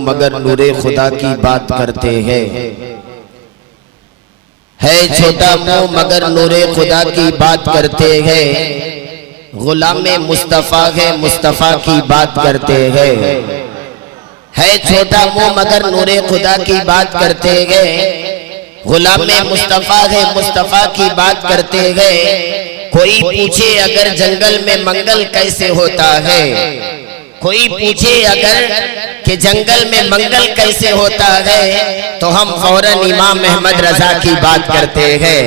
मुंह मगर नूरे खुदा की बात करते हैं। है छोटा मुंह मगर नूरे खुदा की बात करते हैं। गुलामे मुस्तफ़ा है मुस्तफ़ा की बात करते हैं। है छोटा मुंह मगर नूरे खुदा की बात करते हैं। गुलामे मुस्तफ़ा है मुस्तफ़ा की बात करते हैं। कोई पूछे अगर जंगल में मंगल कैसे होता है, कोई पूछे अगर कि जंगल में मंगल कैसे होता है, तो हम फौरन इमाम अहमद रजा की बात करते हैं।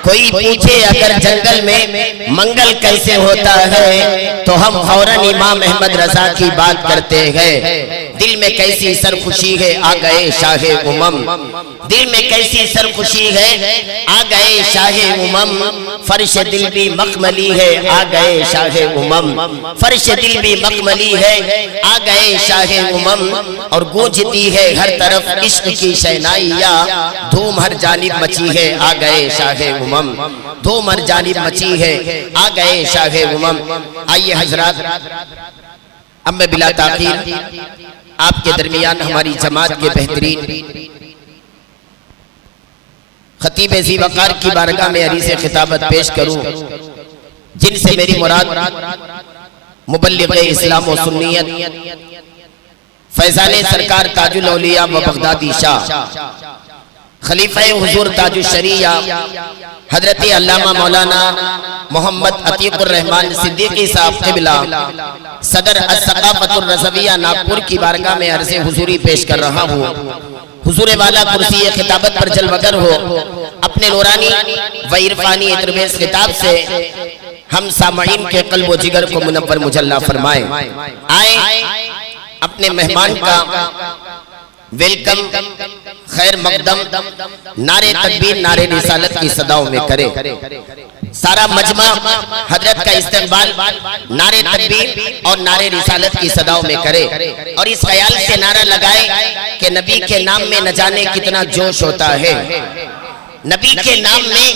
कोई पूछे अगर जंगल में मंगल कैसे होता है, तो हम फौरन इमाम अहमद रजा की बात करते हैं। दिल में कैसी सरखुशी है आ गए शाहे उमम, दिल में कैसी सरखुशी है आ गए शाहे उमम। फर्श दिल भी मखमली है आ गए शाहे उमम, फर्श दिल भी मखमली है आ गए शाहे उमम। और गूंजती है हर तरफ इश्क की शहनाइया, धूम हर जानिब मची है आ गए शाहे उमम, धूम हर जानिब मची है आ गए शाहे उमम। आइए हजरात, अब मैं बिला ताखीर आपके दरमियान हमारी जमात के बेहतरीन खतीब ज़ी वक़ार की बारगाह में अरीज़ खिताबत पेश करूं, जिनसे मेरी मुराद मुबल्लिग़ इस्लाम व सुन्नियत फैज़ाने सरकार ताजुल औलिया व बगदादी शाह खलीफा हुजूर ताजुल शरीया हजरत अल्लामा मौलाना मोहम्मद अतीकुर रहमान सिद्दीकी साहब क़िबला सदर अस-सक़ाफ़तुर रज़विया नागपुर की बारगाह में अर्ज़े हुजूरी पेश कर रहा हूँ। हुजूर वाला कुर्सी खिताबत पर जलवगर हो, अपने नूरानी व इरफानी इतरबेस खिताब से हम सामईन के क़ल्ब व जिगर को मुनव्वर मुजल्ला फरमाएं। आए अपने मेहमान का वेलकम खैर मकदम नारे तकबीर नारे रिसालत की सदाओं में करे। सारा मजमा हजरत का इस्तेमाल नारे तकबीर और नारे रिसालत की सदाओं में करे, और इस ख्याल से नारा लगाए कि नबी के नाम में न जाने कितना जोश होता है, नबी के नाम में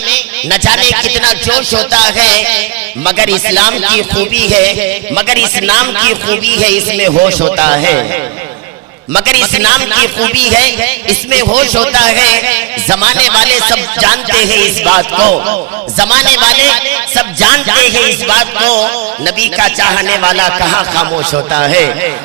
न जाने कितना जोश होता है। मगर इस्लाम की खूबी है, मगर इस नाम की खूबी है इसमें होश होता है, मगर इस नाम की खूबी है इसमें होश होता है। जमाने वाले सब जानते हैं इस बात को, जमाने वाले सब जानते हैं इस बात को। नबी का चाहने वाला कहाँ खामोश होता है,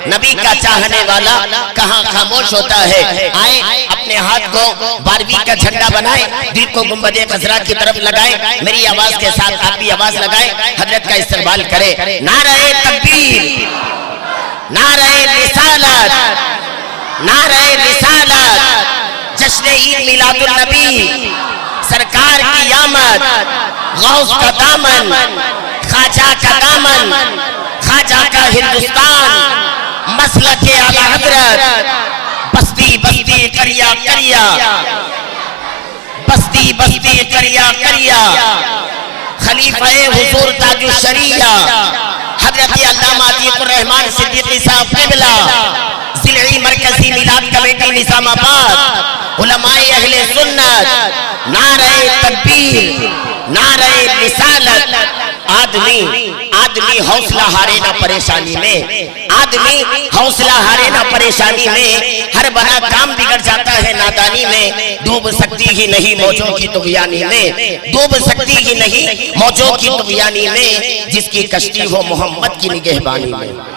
नबी का चाहने वाला कहाँ खामोश होता है। आए अपने हाथ को 12वीं का झंडा बनाए, दिल को गुंबदे खजरा की तरफ लगाए, मेरी आवाज के साथ आप भी आवाज लगाए, हजरत का इस्तेमाल करे। नारे तकबीर, नारे रिसालत, नारे रिसालत, जश्न ईद मिलादुन नबी, सरकार की आमद, गौस का दामन, खाजा का दामन, खाजा का हिंदुस्तान, मसलक आला हजरत, बस्ती बस्ती करिया करिया, बस्ती बस्ती करिया करिया, खलीफा हुजूर ताजुल शरीया हजरत अल्लामा अतीकुर रहमान सिद्दीकी साहब क़िबला ज़िलई मरकज़ी मिलाद कमेटी निज़ामाबाद, उलमाए अहले सुन्नत, नारे तकबीर, नारे रिसालत। आदमी हौसला हारे ना परेशानी में, आदमी हौसला हारे ना परेशानी में। हर बड़ा काम बिगड़ जाता है नादानी में, डूब सकती ही नहीं मौजों की तुग़यानी में, डूब सकती ही नहीं मौजों की तुग़यानी में, जिसकी कश्ती हो मोहम्मद की निगहबानी में।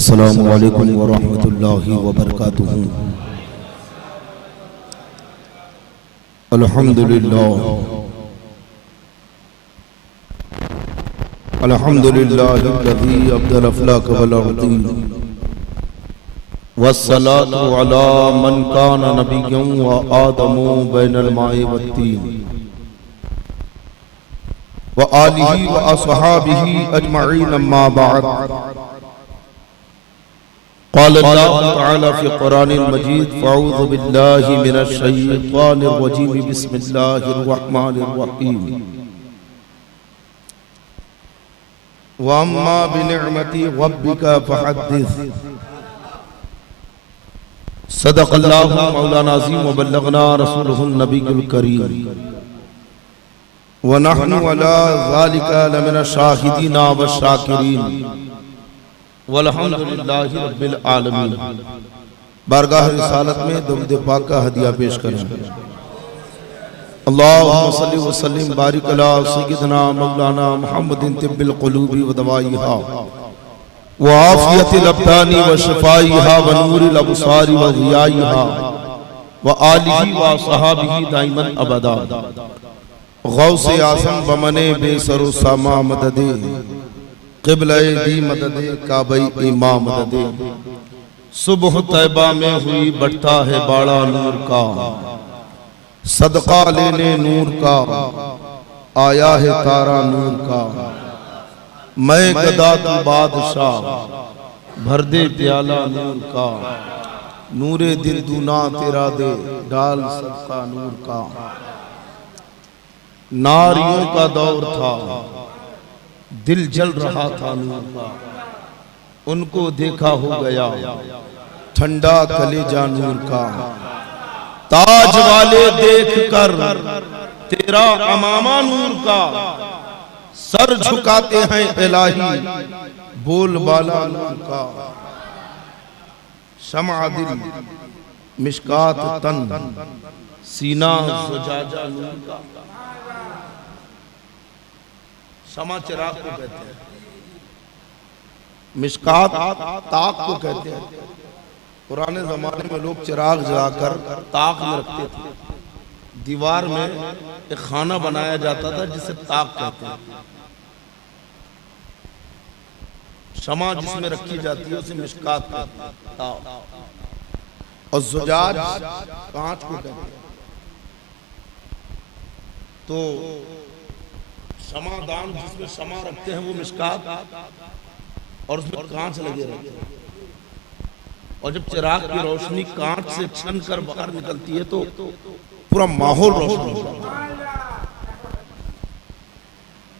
अस्सलामु अलैकुम व रहमतुल्लाहि व बरकातुहू। अल्हम्दुलिल्लाह, अल्हम्दुलिल्लाहिल्लज़ी अब्दल अफ़लाक वल अर्दी वस्सलातु अला मन कान नबिय्यन व आदमु बैनल माइ वत्तीन व आलिहि व अस्हाबिहि अजमईन अम्मा बाद। क़ाल अल्लाहु तआला फ़ी क़ुरानिल मजीद फ़अऊज़ु बिल्लाहि मिनश शैतानिर रजीम बिस्मिल्लाहिर रहमानिर रहीम व अम्मा बिनिअमति रब्बिका फ़हद्दिस सदक़ल्लाहु मौलाना अज़ीम व बल्लगना रसूलुहुन नबियुल करीम व नहनु अला ज़ालिका लमिनश शाहिदीना व शाकिरीन वल्हम्दुलिल्लाहि रब्बिल आलमीन। बारगाह रिसालत में दुरूद पाक का हदिया पेश करें। अल्लाहुम्मा सल्लि व सल्लिम बारिक अला सय्यिदना मौलाना मुहम्मदिन तिब्बिल क़ुलूबि व दवाइहा व आफियतिल अब्दानी व शिफाइहा व नूरिल अबसारी व ज़ियाइहा व आलिहि व सहाबिही दाइमन अबदा। गौसे आज़म बमने बेसरो सामा मददे क़िबला दी मददे काबई इमा मददे। सुबह तैबा में हुई बढ़ता है बाड़ा नूर का, सदका लेने नूर का आया है तारा नूर का। मैं गदा तू बादशाह भर दे प्याला नूर का, नूरे दिल दूना तेरा दे डाल सबका नूर का। नारियों का दौर था दिल जल रहा था नूर का, उनको देखा हो गया ठंडा कलेजा नूर का। ताज वाले देख कर तेरा अमामा नूर का, सर झुकाते हैं इलाही बोल बाला नूर का। शमा दिल मिशकात तन सीना ज़ुजाजा नूर का। शमा चिराग को कहते हैं, मिशकात ताक को कहते हैं। पुराने जमाने में लोग चिराग जलाकर ताक में रखते थे। दीवार में एक खाना बनाया जाता था जिसे ताक कहते हैं। शमा जिसमें रखी जाती है उसे मिशकात कहते हैं, ताक। और ज़ुजाज कांच को कहते हैं। तो शमादान जिसमें शमा रखते हैं वो मिशकात, और उसमें कांच लगे रहते हैं। और जब चिराग की रोशनी कांच से छन कर बाहर निकलती है तो पूरा माहौल रोशन होता है।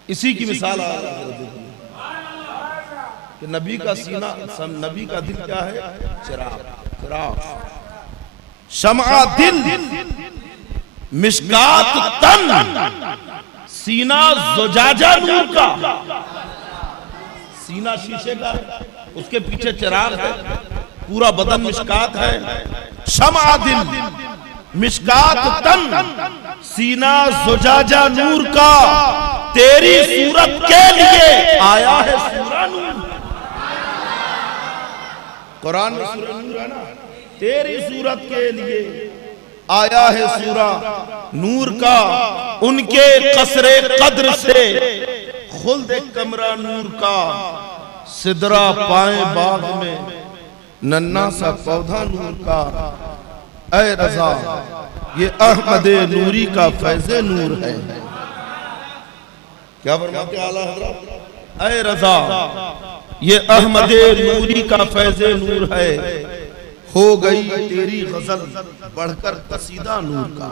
इसी की मिसाल कि नबी का सीना, नबी का दिल क्या है? चिराग। चिराग शमा दिल, मिशकात तन, सीना ज़ुजाजा नूर का। सीना शीशे का, उसके पीछे चिराग है, पूरा बदन मिशकात है। शमा दिल, मिशकात तन, सीना ज़ुजाजा नूर का। तेरी सूरत के लिए आया है सूरा नूर। कुरान में सूरा नूर है ना। तेरी सूरत के लिए आया है सूरा नूर का। उनके कसरे कद्र से खुल्द कमरा नूर का। सिदरा पाए बाग में नन्ना सा पौधा नूर का। ऐ रज़ा ये अहमदे नूरी का फैज़े नूर है। क्या फरमाते आला हज़रत? ऐ रज़ा ये अहमदे नूरी का फैज़े नूर है। हो गई तेरी गजल बढ़कर कसीदा नूर का।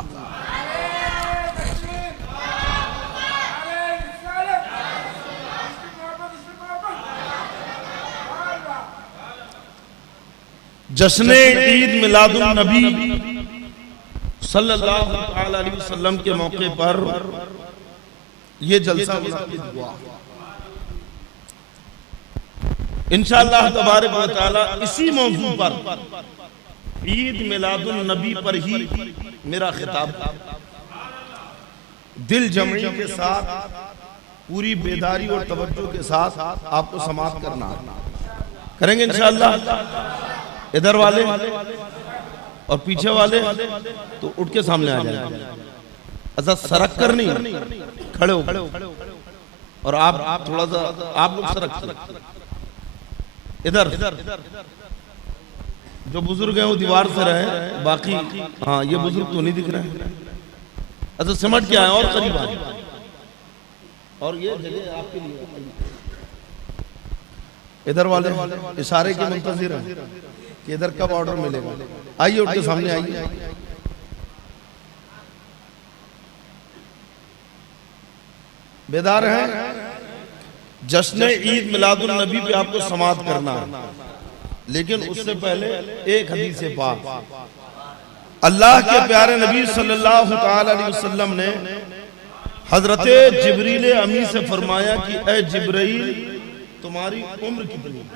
जश्ने ईद मिलादुन नबी सल्लल्लाहु अलैहि वसल्लम के मौके पर यह जलसा मुनक़्क़िद हुआ। इंशाअल्लाह तबारक व तआला इसी मौजू पर ईद मिलादुन नबी पर ही मेरा खिताब था। दिल जमी के साथ, पूरी बेदारी और तवज्जो के साथ आपको समाप्त करना करेंगे इंशाअल्लाह। इधर वाले और पीछे वाले तो उठ के सामने आ जाए। अच्छा सरक कर नहीं, खड़े हो। और आप थोड़ा सा आप लोग सरक। इधर जो बुजुर्ग हैं वो दीवार से रहे, बाकी हाँ ये बुजुर्ग तो नहीं दिख रहे हैं। अच्छा सिमट के आए और करीब आए। और ये जगह आपके लिए इधर वाले इशारे के मुंतजिर हैं कि इधर कब ऑर्डर मिलेगा। आइए उठ के सामने आइए। बेदार हैं? जश्न ईद मिलादुन नबी पे आपको समाअत करना है, लेकिन उससे पहले एक हदीस पाक अल्लाह के प्यारे नबी सल्लल्लाहु ताला अलैहि वसल्लम ने हजरत जिब्रील अमी से फरमाया कि ए जिब्रील, तुम्हारी उम्र कितनी है?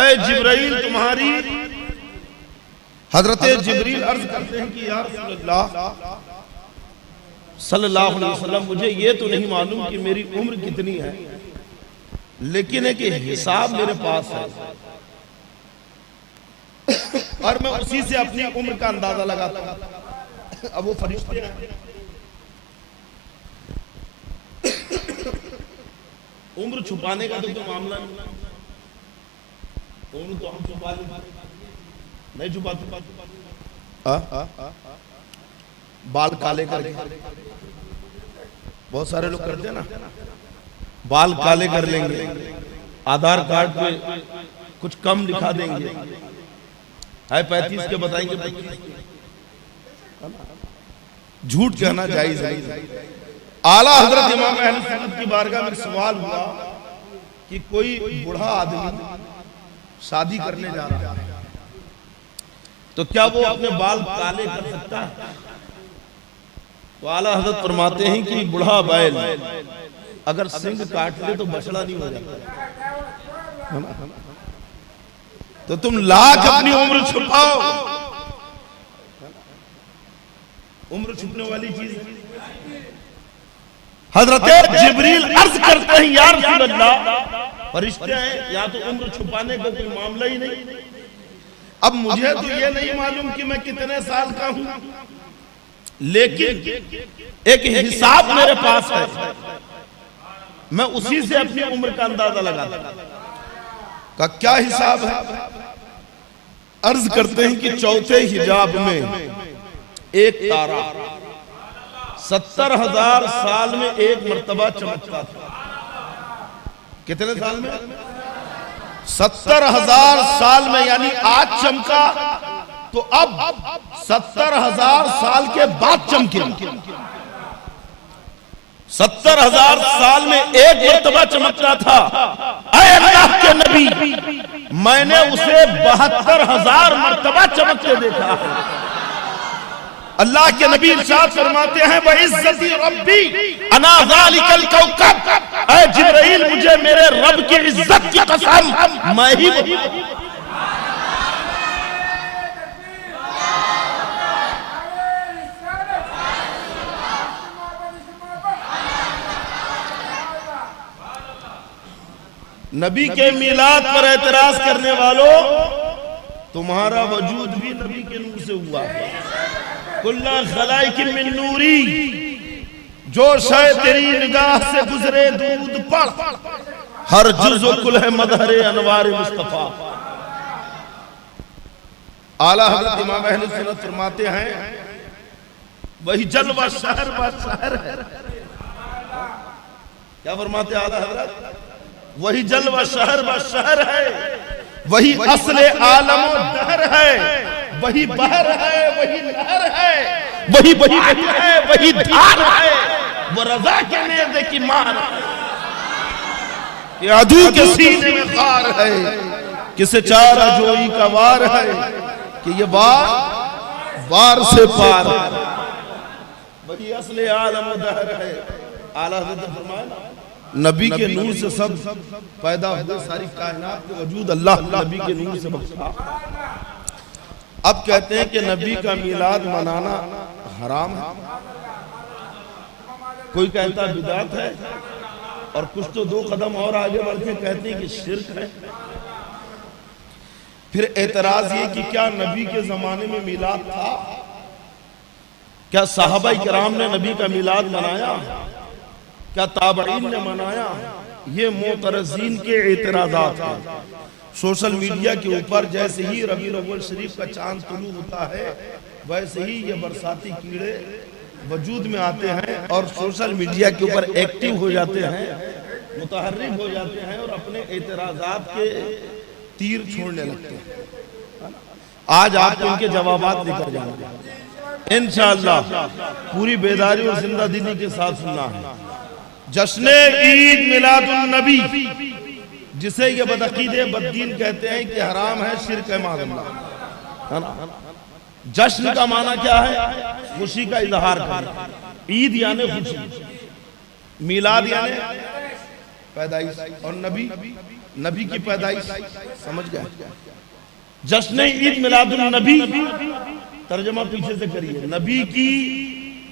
ए जिब्रील तुम्हारी, हजरत जिब्रील अर्ज करते हैं कि या रसूलल्लाह सल्लल्लाहु अलैहि वसल्लम, मुझे ये तो नहीं मालूम कि मेरी उम्र कितनी है, लेकिन एक हिसाब मेरे पास है और मैं उसी से अपनी उम्र का अंदाजा लगाता हूं। अब वो फरिश्ते हैं, उम्र छुपाने का तो कोई मामला नहीं, उम्र तो हम छुपा नहीं छुपाते। बाल काले करके बहुत सारे लोग करते हैं ना, बाल काले कर लेंगे, आधार कार्ड पे कुछ कम लिखा देंगे, है 35 के बताएंगे 25। झूठ कहना जायज है। आला हजरत इमाम अहले सुन्नत की बारगाह में सवाल हुआ कि कोई बूढ़ा आदमी शादी करने जा रहा है, तो क्या वो अपने बाल काले कर सकता है? तो आला हजरत फरमाते हैं कि बूढ़ा बैल अगर सिंग काट ले तो बछड़ा नहीं हो जाता, तो तुम लाख अपनी उम्र छुपाओ, उम्र छुपने वाली चीज। हजरत जिब्रील अर्ज करते हैं या रसूल अल्लाह, फरिश्ते हैं, या तो उम्र छुपाने का कोई मामला ही नहीं। अब मुझे तो ये नहीं मालूम कि मैं कितने साल का हूं, लेकिन एक हिसाब मेरे पास है, मैं उसी से अपनी उम्र का अंदाजा लगाता हूं। का क्या हिसाब है? अर्ज करते हैं कि चौथे हिजाब में एक तारा 70,000 साल में एक मर्तबा चमकता था। कितने साल में? 70,000 साल में, यानी आज चमका तो अब 70,000 साल के बाद चमके। 70,000 साल में एक मर्तबा चमकता था। ऐ अल्लाह के नबी, मैंने उसे 72,000 मर्तबा चमकते देखा है। अल्लाह के नबी इरशाद फरमाते हैं, व इज्जती रब्बी अना ज़ालिकल कौकब, ऐ जिब्रील मुझे मेरे रब की इज्जत की कसम, मैं ही नबी के मिलाद पर एतराज करने वालों, तुम्हारा वजूद भी नबी के नूर से हुआ है। कुल्ला खलाइक मिन नूरी, जो शय तेरी निगाह से गुजरे दूध पढ़, हर जुज़ो कुल है मदहरे अनवार मुस्तफा। आला हज़रत इमाम अहले सुन्नत फरमाते हैं, वही जलवा शहर व शहर है। क्या फरमाते आला हज़रत? वही जलवा शहर व शहर है, वही असले आलम दहर है, वही बहर है, वही नहर है, वही है, वही धार है, वो रज़ा के नेज़े की मार है, ये अदू के सीने में खार है, किसे चारा जोई का वार है, कि ये वार से पार है, वही असले आलम दहर है। आला हज़रत फरमाया, नबी के नूर से सब पैदा हुए, सारी कायनात के वजूद अल्लाह नबी के नूर से बख्शा। अब कहते हैं कि नबी का मिलाद मनाना हराम है, कोई कहता बिदात है, और कुछ तो 2 कदम और आगे बढ़ के कहते हैं कि शिर्क है। फिर एतराज ये कि क्या नबी के जमाने में मिलाद था? क्या सहाबा किराम ने नबी का मिलाद मनाया? क्या ताबईन ने मनाया? ये मोतरजीन के एतराजात हैं। सोशल मीडिया के ऊपर जैसे ही रबीउल अव्वल शरीफ का चांद तुलू होता है, वैसे ही ये बरसाती कीड़े वजूद में आते हैं और सोशल मीडिया के ऊपर एक्टिव हो जाते हैं। मुतहर्रिक हो जाते हैं और अपने एतराजात के तीर छोड़ने लगते हैं। आज आपको इनके जवाबात लेकर जाएंगे इंशाअल्लाह। पूरी बेदारी और जिंदा दिली के साथ सुनना है। जश्न ईद मिलादुन नबी, जिसे ये बदअकीदे बददीन कहते हैं कि हराम है, शिर्क है माज़अल्लाह, है ना। जश्न का माना क्या है? खुशी का इजहार करना। ईद यानी खुशी, मिलाद यानी पैदाइश, और नबी की पैदाइश, समझ गए। जश्न ईद मिलादुन नबी, तर्जुमा पीछे से करिए। नबी की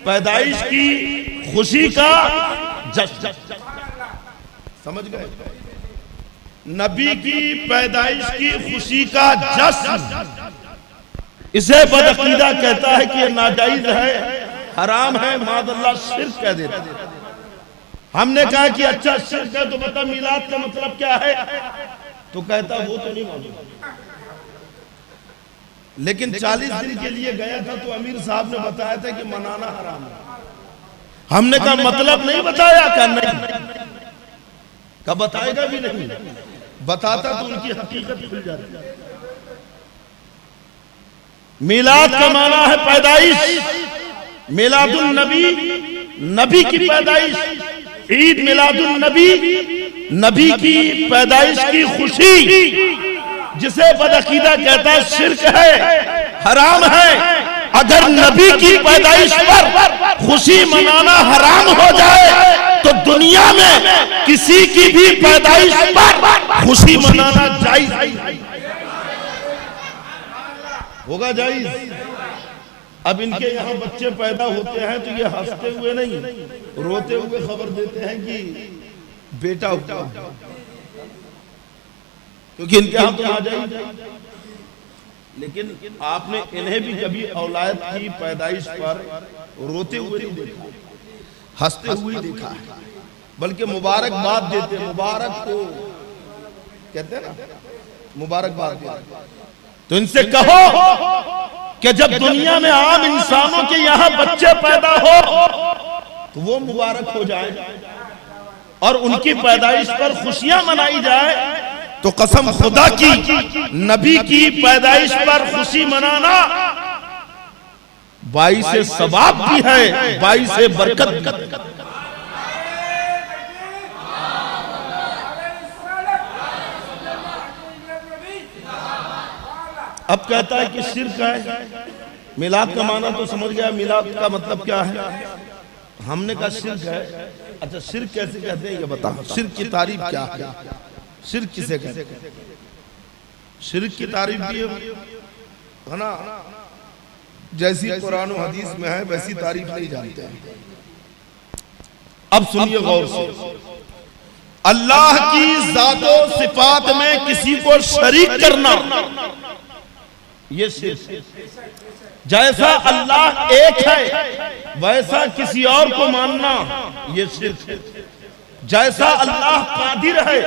पैदाइश की खुशी का जश्न, समझ गए। नबी की पैदाइश की खुशी का जश्न, इसे बदअकीदा कहता है कि ये नाजायज है, हराम है, माज़अल्लाह शिर्क कह देता है। हमने कहा कि अच्छा शिर्क है तो बता मिलाद का मतलब क्या है, तो कहता वो तो नहीं मालूम। लेकिन 40 दिन के लिए गया था तो अमीर साहब ने बताया था कि मनाना हराम है। हमने कहा मतलब नहीं बताया, क्या नहीं का बताएगा भी नहीं, बताता तो उनकी हकीकत खुल जाती। मिलाद का माना है पैदाइश, मिलादुन नबी, नबी की पैदाइश। ईद मिलादुन नबी, नबी की पैदाइश की खुशी, जिसे बदअकीदा कहता है शिर्क है, हराम है। अगर नबी की पैदाइश पर खुशी मनाना हराम हो जाए तो दुनिया में किसी की भी पैदाइश पर खुशी मनाना जायज होगा, जायज। अब इनके यहाँ बच्चे पैदा होते हैं तो ये हंसते हुए नहीं, रोते हुए खबर देते हैं कि बेटा हुआ, क्योंकि इनके यहाँ तो आ जाएगी। लेकिन आपने इन्हें भी कभी औलाद की पैदाइश पर रोते हुए नहीं देखा, हंसते हुए देखा है, बल्कि मुबारकबाद देते, मुबारक को कहते हैं ना, मुबारकबाद देते। तो इनसे कहो कि जब दुनिया में आम इंसानों के यहाँ बच्चे पैदा हो तो वो मुबारक हो जाए और उनकी पैदाइश पर खुशियां मनाई जाए, तो कसम खुदा की नबी की पैदाइश पर खुशी मनाना 22 सवाब भी है, 22 बरकत भी। अब कहता है कि शिर्क है। मिलाद का माना तो समझ गया, मिलाद का मतलब क्या है। हमने कहा शिर्क है। अच्छा शिर्क कैसे कहते हैं ये बता, शिर्क की तारीफ क्या है, शिर्क किसे कहते हैं। शिर्क की तारीफ भी है ना, जैसी कुरान और हदीस में है वैसी तारीफ नहीं जानते हैं। अब सुनिए गौर से, अल्लाह की ज़ातो सिफात में किसी को शरीक करना ये शिर्क। जैसा अल्लाह एक है वैसा किसी और को मानना ये शिर्क। जैसा अल्लाह कादिर है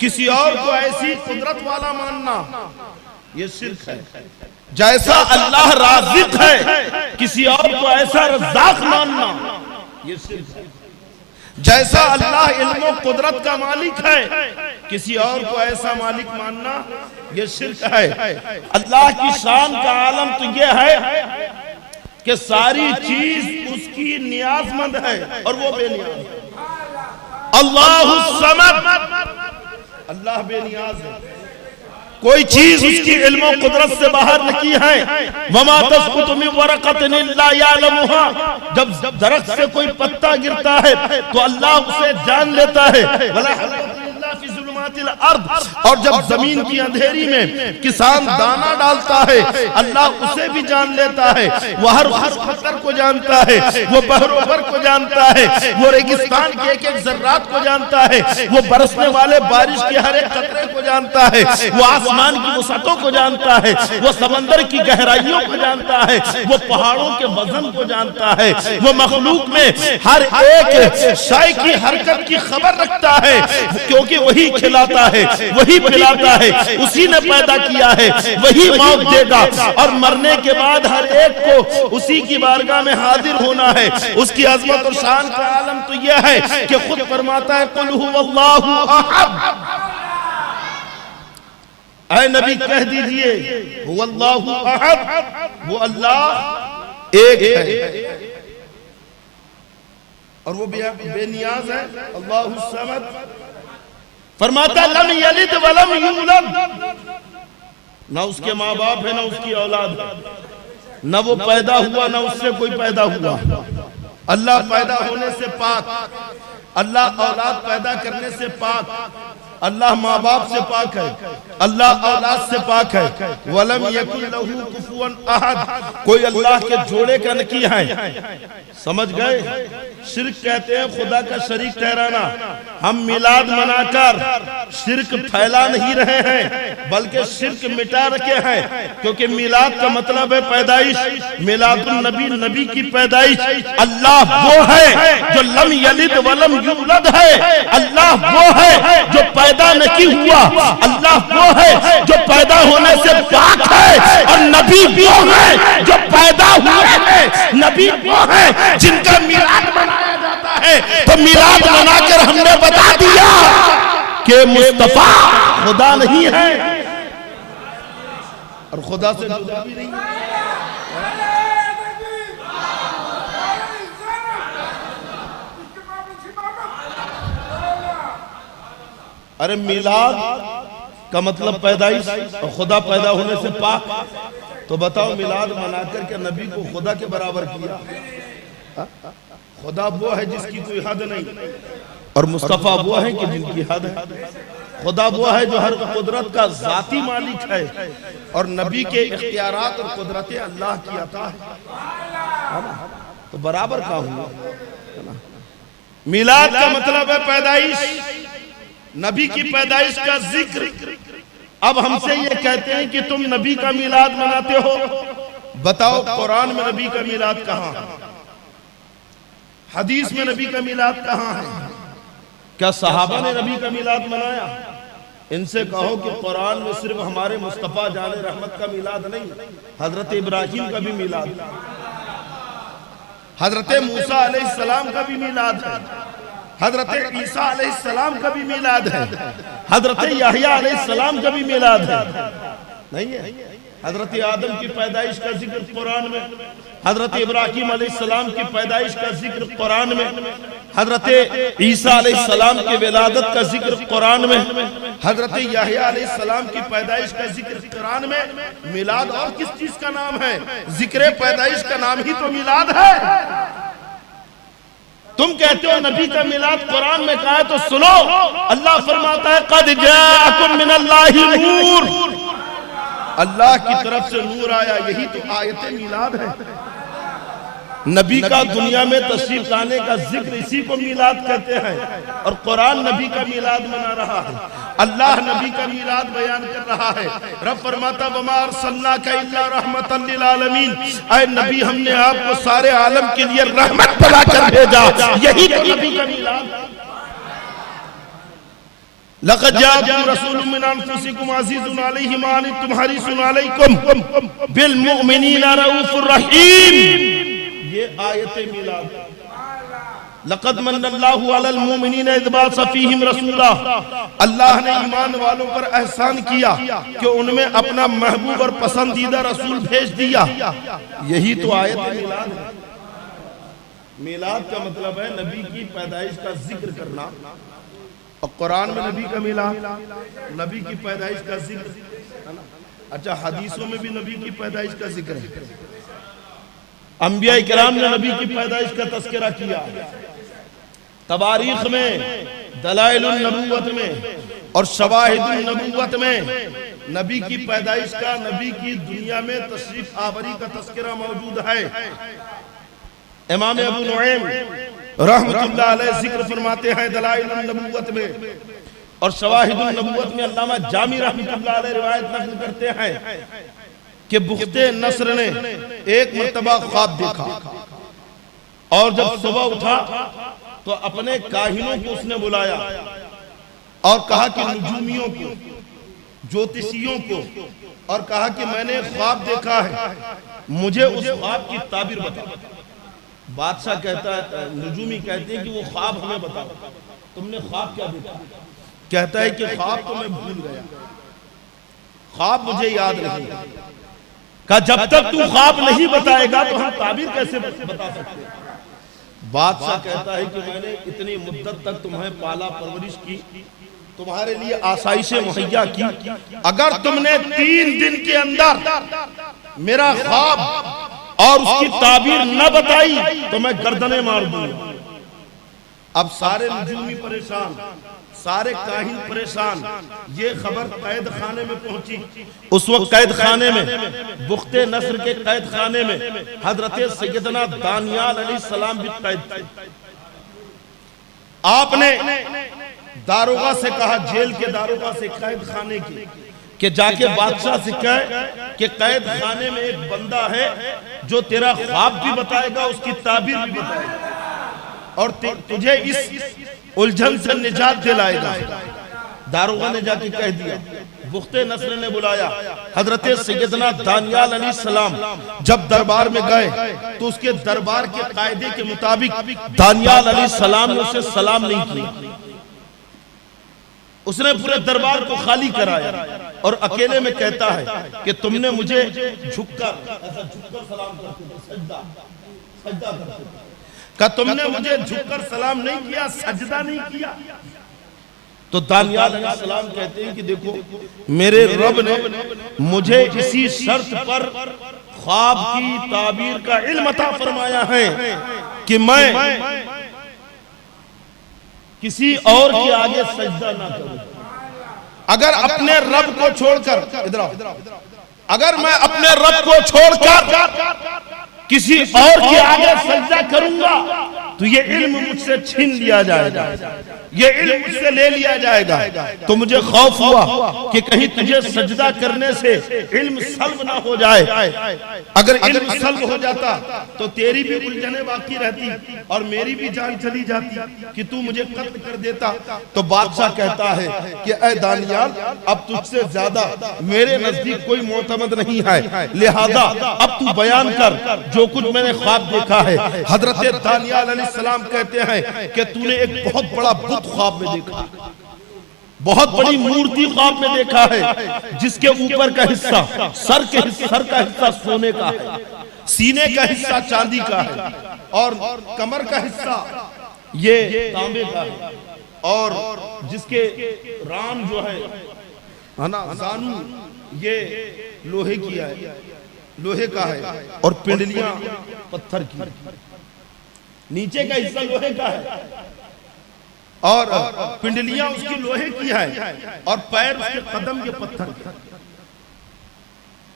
किसी और को ऐसी कुदरत वाला मानना ये शिर्क है। जैसा अल्लाह राज़िक है किसी और को ऐसा रज़्ज़ाक़ मानना ये शिर्क है। जैसा अल्लाह इल्म और कुदरत का मालिक है किसी और को ऐसा मालिक मानना ये शिर्क है। अल्लाह की शान का आलम तो ये है कि सारी चीज उसकी नियाजमंद है और वो बेनियाज है। अल्लाहु समद, अल्लाह बेनियाज है, कोई चीज उसकी इल्म कुदरत से बाहर नहीं है। वमा तस्कुतु मिन वरक़तिन इल्ला यअलमुहा, जब दरख्त से कोई पत्ता गिरता है तो अल्लाह उसे जान लेता है। वला इल्ला फी ज़ुलुमातिल अर्द, और जब जमीन की अंधेरी में किसान दाना डालता है अल्लाह उसे भी जान लेता है। वो हर खतर को जानता है, वो बहरोबर को जानता है, वो रेगिस्तान के एक एक जर्रात को जानता है, वो बरसने वाले बारिश के हर एक कतरे को जानता है, वो आसमान की वसअतों को जानता है, वो समंदर की गहराइयों को जानता है, वो पहाड़ों के वजन को जानता है, वो मखलूक में हर एक शय की हरकत की खबर रखता है, क्योंकि वही खिला खिलाता है, वही पिलाता है, उसी ने पैदा किया है, वही मौत देगा। और मरने के बाद हर एक को उसी की बारगाह में हाजिर होना है। उसकी अजमत और शान का आलम तो यह है कि खुद फरमाता है कुल हुवल्लाहु अहद, ऐ नबी कह दीजिए हुवल्लाहु अहद, वो अल्लाह एक है और वो बेनियाज है। अल्लाहु समद, फरमाता लम यलिद वलम यूलद, ना उसके माँ बाप है ना उसकी औलाद है, ना वो पैदा हुआ ना उससे कोई पैदा हुआ। अल्लाह पैदा होने से पाक, अल्लाह औलाद पैदा करने से पाक, अल्लाह माँ बाप से पाक है, अल्लाह औलाद से पाक है। वलम यकुल लहू कुफुवन अहद, कोई अल्लाह के जोड़े का नहीं है। समझ गए? शिर्क कहते हैं खुदा का शरीक ठहराना। हम मिलाद मनाकर शिर्क फैला नहीं रहे हैं, बल्कि शिर्क मिटा रखे हैं, क्योंकि मिलाद का मतलब है पैदाइश। मिलादुन नबी, नबी की पैदाइश। अल्लाह वो है जो लम यलिद वलम यूलद है, अल्लाह वो है जो पैदा नहीं हुआ, अल्लाह वो है जो पैदा होने से पाक है, और नबी वो है जो पैदा हुए हैं, नबी वो है जिनका मिलाद मनाया जाता है। तो मिलाद मनाकर हमने बता दिया कि मुस्तफा खुदा नहीं है और खुदा से जुदा भी नहीं है। अरे मिलाद का मतलब पैदाइश और खुदा पैदा होने से पाक। तो बताओ मिलाद मनाकर के नबी को खुदा के बराबर किया? खुदा वो है जिसकी कोई हद नहीं, और मुस्तफा वो है कि जिनकी हद है। खुदा वो है जो हर कुदरत का जाती मालिक है, और नबी के इख्तियारात और कुदरतें अल्लाह की अता है ना? तो बराबर का हुआ। मिलाद का मतलब है पैदाइश, नबी की पैदाइश का जिक्र। अब हमसे ये कहते हैं कि तुम नबी का मिलाद मनाते हो, बताओ कुरान में नबी का मिलाद कहाँ है? हदीस में नबी का मिलाद कहाँ है? क्या सहाबा ने नबी का मिलाद मनाया? इनसे कहो कि कुरान में सिर्फ हमारे मुस्तफा जाने रहमत का मिलाद नहीं, हजरत इब्राहिम का भी मिलाद, हजरत मूसा अलैहिस्सलाम का भी मिलाद है, हजरत ईसा अलैहिस्सलाम का भी मिलाद है, हजरत यहया अलैहिस्सलाम का भी मिलाद है। नहीं है? हजरत आदम की पैदाइश का जिक्र कुरान में, हजरत इब्राहिम अलैहिस्सलाम की पैदाइश का जिक्र कुरान में, हजरत ईसा अलैहिस्सलाम की विलादत का जिक्र कुरान में, हजरत यहया अलैहिस्सलाम की पैदाइश का जिक्र कुरान में। मिलाद और किस चीज का नाम है? जिक्र पैदाइश का नाम ही तो मिलाद है। तुम कहते हो नबी का मिलाद कुरान में कहा है, तो सुनो, अल्लाह फरमाता है कद जाअकुम मिनल्लाहि नूर, अल्लाह की तरफ से नूर आया। यही तो आयत मिलाद है। नबी का दुनिया में तशरीफ लाने का जिक्र इसी को मिलाद कहते हैं, और कुरान नबी का मिलाद मना रहा है। अल्लाह नबी का मिलाद बयान कर रहा है। रब फरमाता वमा अरसलनाका इल्ला रहमतन लिल आलमीन, ऐ नबी हमने आपको सारे आलम के लिए रहमत बनाकर भेजा। यही तो नबी का मिलाद। लक़द जाअकुम रसूलुम मिन अनफुसिकुम अज़ीज़ुन अलैहि मा अनित्तुम हरीसुन अलैकुम बिल मुमिनीना रऊफुर रहीम। ये आयत मिलाद। लक़द मन्नल्लाहु अलल मुमिनीना इज़ बअसा फ़ीहिम रसूला, अल्लाह ने ईमान वालों पर एहसान किया कि उनमें अपना महबूब और पसंदीदा रसूल भेज दिया। यही तो आयत मिलाद है। मिलाद का मतलब है नबी की पैदाइश का जिक्र करना, और कुरान में नबी का मिलाद, नबी की पैदाइश का जिक्र। अच्छा, हदीसों में भी नबी की पैदाइश का जिक्र है। अंबिया इकराम ने नबी की पैदाइश का तस्करा किया, तवारीख में, दलाइलुन नबुव्वत में और शवाहिदुन नबुव्वत में नबी की पैदाइश का, नबी की दुनिया में तशरीफ आवरी का तस्करा मौजूद है। इमाम अबू नुईम रहमतुल्लाह अलैह जिक्र फरमाते हैं दलाइलुन नबुव्वत में और शवाहिदुन नबुव्वत में। अल्लामा जामी रहमतुल्लाह अलैह रिवायत नक़ल करते हैं कि बुख्ते नस्र ने एक मर्तबा ख्वाब देखा, और जब सुबह उठा तो अपने काहिनों को उसने बुलाया और कहा कि नुजूमियों को, ज्योतिषियों को, और कहा कि मैंने ख्वाब देखा है, मुझे उस ख्वाब की ताबीर बताओ। बादशाह कहता है, नुजूमी कहते हैं कि वो ख्वाब हमें बताओ, तुमने ख्वाब क्या देखा? कहता है कि ख्वाब तो मैं भूल गया, ख्वाब मुझे याद नहीं। कहा जब तक तू ख्वाब नहीं बताएगा तो हम ताबीर कैसे बता सकते हैं? बादशाह कहता है कि मैंने इतनी मुद्दत तक तुम्हें पाला परवरिश की, तुम्हारे लिए आसाइशें मुहैया की, अगर तुमने 3 दिन के अंदर मेरा ख्वाब और उसकी ताबीर न बताई तो मैं गर्दनें मार दूंगा। अब सारे नजूमी परेशान, सारे काहिन परेशान। ये खबर कैद खाने में पहुंची। उस वक्त कैद खाने में, बुख्ते नस्र के कैद खाने में हजरत सैयदना दानियाल अलैहिस्सलाम भी कैद थे। आपने दारोगा से कहा, जेल के दारोगा से, कैद खाने की, कि जाके बादशाह से कहे कि कैद खाने में एक बंदा है जो तेरा ख्वाब भी बताएगा, उसकी ताबीर भी बताएगा और तुझे इस उलझन से निजात दिलाएगा। दारोगा ने जाके कह दिया। बुख्ते नस्र ने बुलाया हजरत सैयदना दानियाल अलैहिस्सलाम। जब दरबार में गए तो उसके दरबार के कायदे के मुताबिक दानियाल अलैहिस्सलाम ने उसे सलाम नहीं किया। उसने पूरे दरबार को खाली कराया और अकेले में कहता है कि तुमने मुझे झुककर, ऐसा झुककर सलाम करते थे, सजदा करते थे। कहा तुमने मुझे झुककर सलाम नहीं किया, सजदा नहीं किया। तो दानियाल अलैहिस्सलाम कहते हैं कि देखो, मेरे रब ने मुझे इसी शर्त पर ख्वाब की ताबीर का इल्म अता फरमाया है कि मैं किसी और के आगे सजदा ना करूं। अगर अपने रब को छोड़कर, इधर आओ, अगर मैं अपने रब को छोड़कर किसी और के आगे सजदा करूंगा तो ये इल्म मुझसे छीन लिया जाएगा, ये इल्म मुझसे ले लिया जाएगा। तो मुझे खौफ हुआ कि कहीं तुझे सजदा करने से इल्म सल्ब ना हो जाए। अगर इल्म सल्ब हो जाता तो तेरी भी उलझने बाकी रहती और मेरी भी जान चली जाती कि तू मुझे कत्ल कर देता। तो बादशाह कहता है कि ऐ दानियाल, अब तुझसे ज्यादा मेरे नजदीक कोई मोतमद नहीं है, लिहाजा अब तू बयान कर जो कुछ मैंने ख्वाब देखा है। हजरत दानियाल अलैहिस्सलाम कहते हैं कि तूने एक बहुत बड़ा बुत ख्वाब में देखा, बहुत बड़ी मूर्ति ख्वाब में देखा है, जिसके ऊपर का हिस्सा, सर का हिस्सा सोने का है, सीने का हिस्सा चांदी का है और कमर का हिस्सा ये तांबे का है और जिसके राम जो है ना, जानू, ये लोहे की है, लोहे का है और पिंडलियां पत्थर की, नीचे का हिस्सा लोहे का है और पिंडलियां उसकी लोहे की है और पैर उसके कदम के पत्थर के।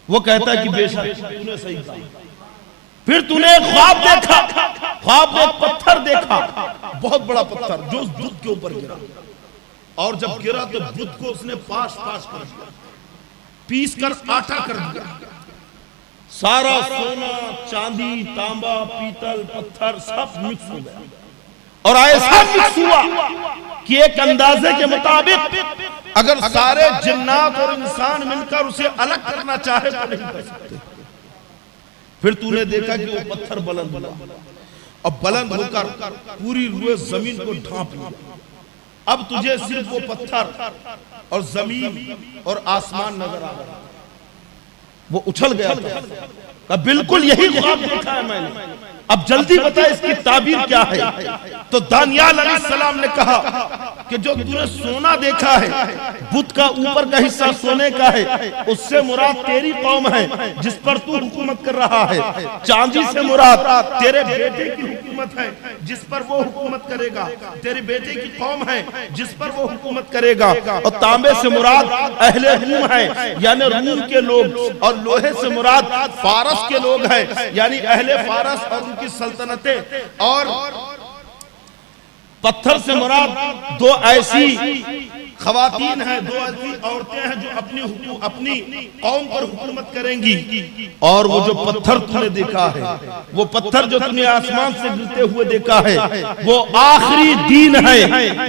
वो कहता है कि बेशक तूने सही कहा। फिर तूने ख्वाब देखा, ख्वाब में पत्थर देखा, बहुत बड़ा पत्थर जो उस बुत के ऊपर गिरा और जब गिरा तो बुत को उसने पास कर दिया, पीस कर आटा कर दिया। सारा सोना, चांदी, तांबा, पीतल, पत्थर सब मिक्स हो गया और ऐसा मिक्स हुआ कि एक अंदाजे के मुताबिक अगर सारे जिन्नात और इंसान मिलकर उसे अलग करना चाहे तो नहीं कर सकते। फिर तूने देखा कि वो पत्थर बुलंद हुआ और बुलंद होकर पूरी रूए जमीन को ढांप लिया। अब तुझे सिर्फ वो पत्थर और जमीन और आसमान नजर आ रहा। वो उछल गया था, बिल्कुल यही ख्वाब देखा है मैंने, अब जल्दी बता इसकी ताबीर क्या है। तो दानियाल अलैहिस्सलाम ने कहा कि जो तूने सोना देखा है, बुत का ऊपर का हिस्सा सोने का है, उससे मुराद तेरी कौम है जिस पर तू हुकूमत कर रहा है। चांदी से मुराद तेरे बेटे की हुकूमत है जिस पर वो हुकूमत करेगा, तेरे बेटे की कौम है जिस पर वो हुकूमत करेगा। और तांबे से मुराद अहले रूम है यानी रूम के लोग, और लोहे से मुराद फारस के लोग हैं यानी अहले फारस और उनकी सल्तनतें, और पत्थर से मुराद दो ऐसी खवातीन हैं, दो ऐसी औरतें हैं जो अपनी कौम पर हुकूमत करेंगी। और वो जो पत्थर तुमने देखा है, वो पत्थर जो तुमने आसमान से गिरते हुए देखा है, वो आखिरी दीन है,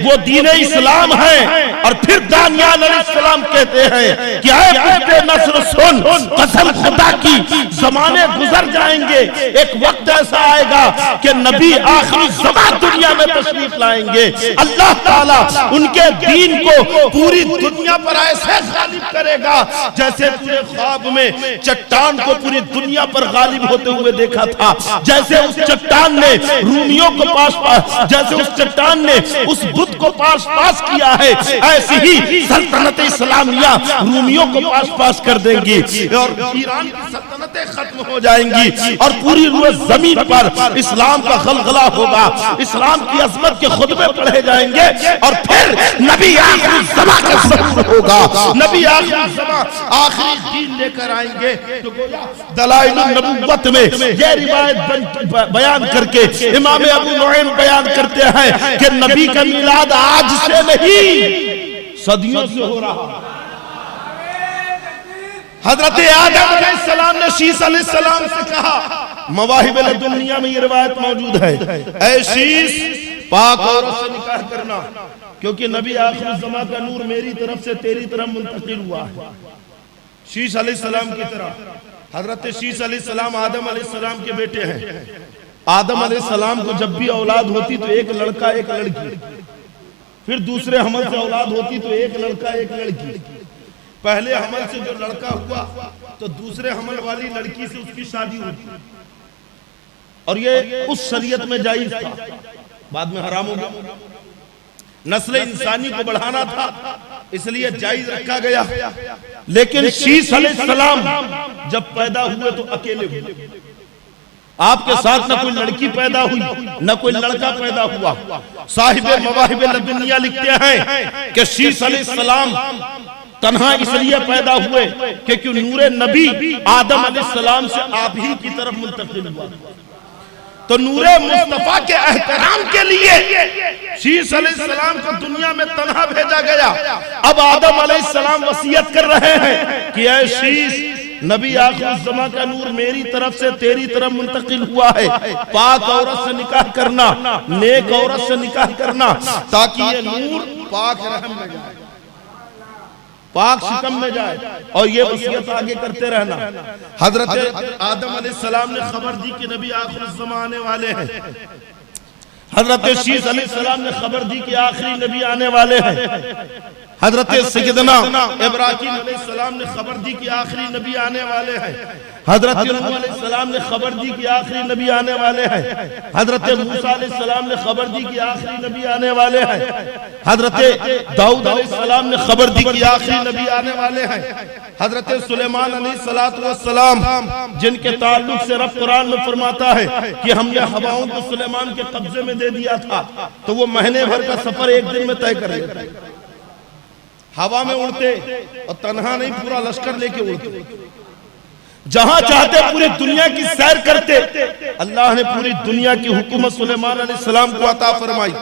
वो दीन इस्लाम है। और फिर दानियाल अलैहिस्सलाम कहते हैं कि ऐ बेटे नस्र सुन, कसम खुदा की जमाने गुजर जाएंगे, एक वक्त ऐसा आएगा कि नबी आखिरी ज़मान दुनिया में तशरीफ लाएंगे। अल्लाह ताला उनके दीन को पूरी दुनिया पर ऐसे गालिब करेगा जैसे तूने ख्वाब में चट्टान को पूरी दुनिया पर गालिब होते हुए देखा था। जैसे उस चट्टान ने रूमियों को पास जैसे उस चट्टान ने उस बुत को पास किया है, ऐसी ही सल्तनत इस्लामिया रूमियों को पास कर देंगी और ईरान की सल्तनतें खत्म हो जाएंगी और पूरी जमीन पर इस्लाम का गलगला होगा, इस्लाम की अजमत के खुतबे पढ़े जाएंगे और फिर नबी आखिरी ज़मां का ज़हूर होगा, नबी आखिरी ज़मां आखिरी दीन लेकर आएंगे। तो दलाइल नबुव्वत में ये रिवायत बयान करके इमाम अबू नुईम बयान करते हैं कि नबी का मिलाद आज से नहीं सदियों से हो रहा। हजरत आदम अलैहिस्सलाम ने शीश अलैहिस्सलाम से कहा, मवाहिब दुनिया में ये रिवायत मौजूद है, ऐ शीश पाक औरत से निकाह करना, क्योंकि नबी आखिर ज़मां का नूर मेरी तरफ से तेरी तरफ मुंतकिल हुआ है। शीश अलैहिस्सलाम की तरह हजरत शीश अलैहिस्सलाम आदम अलैहिस्सलाम के बेटे हैं। आदम अलैहिस्सलाम को जब भी औलाद होती तो एक लड़का एक लड़की, फिर दूसरे हमल से औलाद होती तो एक लड़का एक लड़की। पहले हमल से जो लड़का हुआ तो दूसरे हमल वाली लड़की से उसकी शादी हुई और ये उस शरीयत में जायज था, बाद में हराम हो गया। नस्ल इंसानी को बढ़ाना था इसलिए जायज रखा गया। लेकिन शीश अलैहिस्सलाम जब पैदा हुए तो अकेले हुए, आपके साथ न कोई लड़की पैदा हुई न कोई लड़का पैदा हुआ। साहिब मवाहिब दुनिया लिखते हैं कि शीश अलैहिस्सलाम तन्हा इसलिए पैदा हुए क्योंकि नूरे नबी आदम अलैहिस्सलाम से आप ही की तरफ मुंतकिल हुआ। तो नूरे मुस्तफा के एहतराम के लिए शीश अलैहिस्सलाम को दुनिया में तन्हा भेजा गया। अब आदम अलैहिस्सलाम वसीयत कर रहे हैं कि ऐ शीश, नबी आखिर ज़मां का नूर मेरी तरफ से तेरी तरफ मुंतकिल हुआ है, पाक औरत से निकाह करना, नेक औरत से निकाह करना, ताकि ये नूर पाक रहम में जाए, पाक शिकम में जाए। और ये वसीयत आगे करते रहना। हजरत आदम अलैहिस्सलाम ने खबर दी कि नबी आखिर ज़मां आने वाले हैं। हजरत शीश अलैहिस्सलाम ने खबर दी कि आखिरी नबी आने वाले हैं। हजरत सैयदना इब्राहीम अलैहिस्सलाम ने खबर दी कि आखिरी नबी आने वाले हैं। हजरत नूह अलैहिस्सलाम ने खबर दी कि आखिरी नबी आने वाले हैं। हजरत मूसा अलैहिस्सलाम ने खबर दी कि आखिरी नबी आने वाले हैं। हजरत दाऊद अलैहिस्सलाम ने खबर दी कि आखिरी नबी आने वाले हैं। हजरत सुलेमान अलैहिस्सलाम जिनके ताल्लुक से रब कुरान में फरमाता है कि हमने हवाओं को सुलेमान के कब्जे में दे दिया था, तो वो महीने भर का सफर एक दिन में तय कर लेते, हवा में उड़ते और तन्हा नहीं पूरा लश्कर लेके उड़ते, जहां चाहते पूरी दुनिया की सैर करते। अल्लाह ने पूरी दुनिया की हुकूमत सुलेमान अलैहिस्सलाम को अता फरमाई।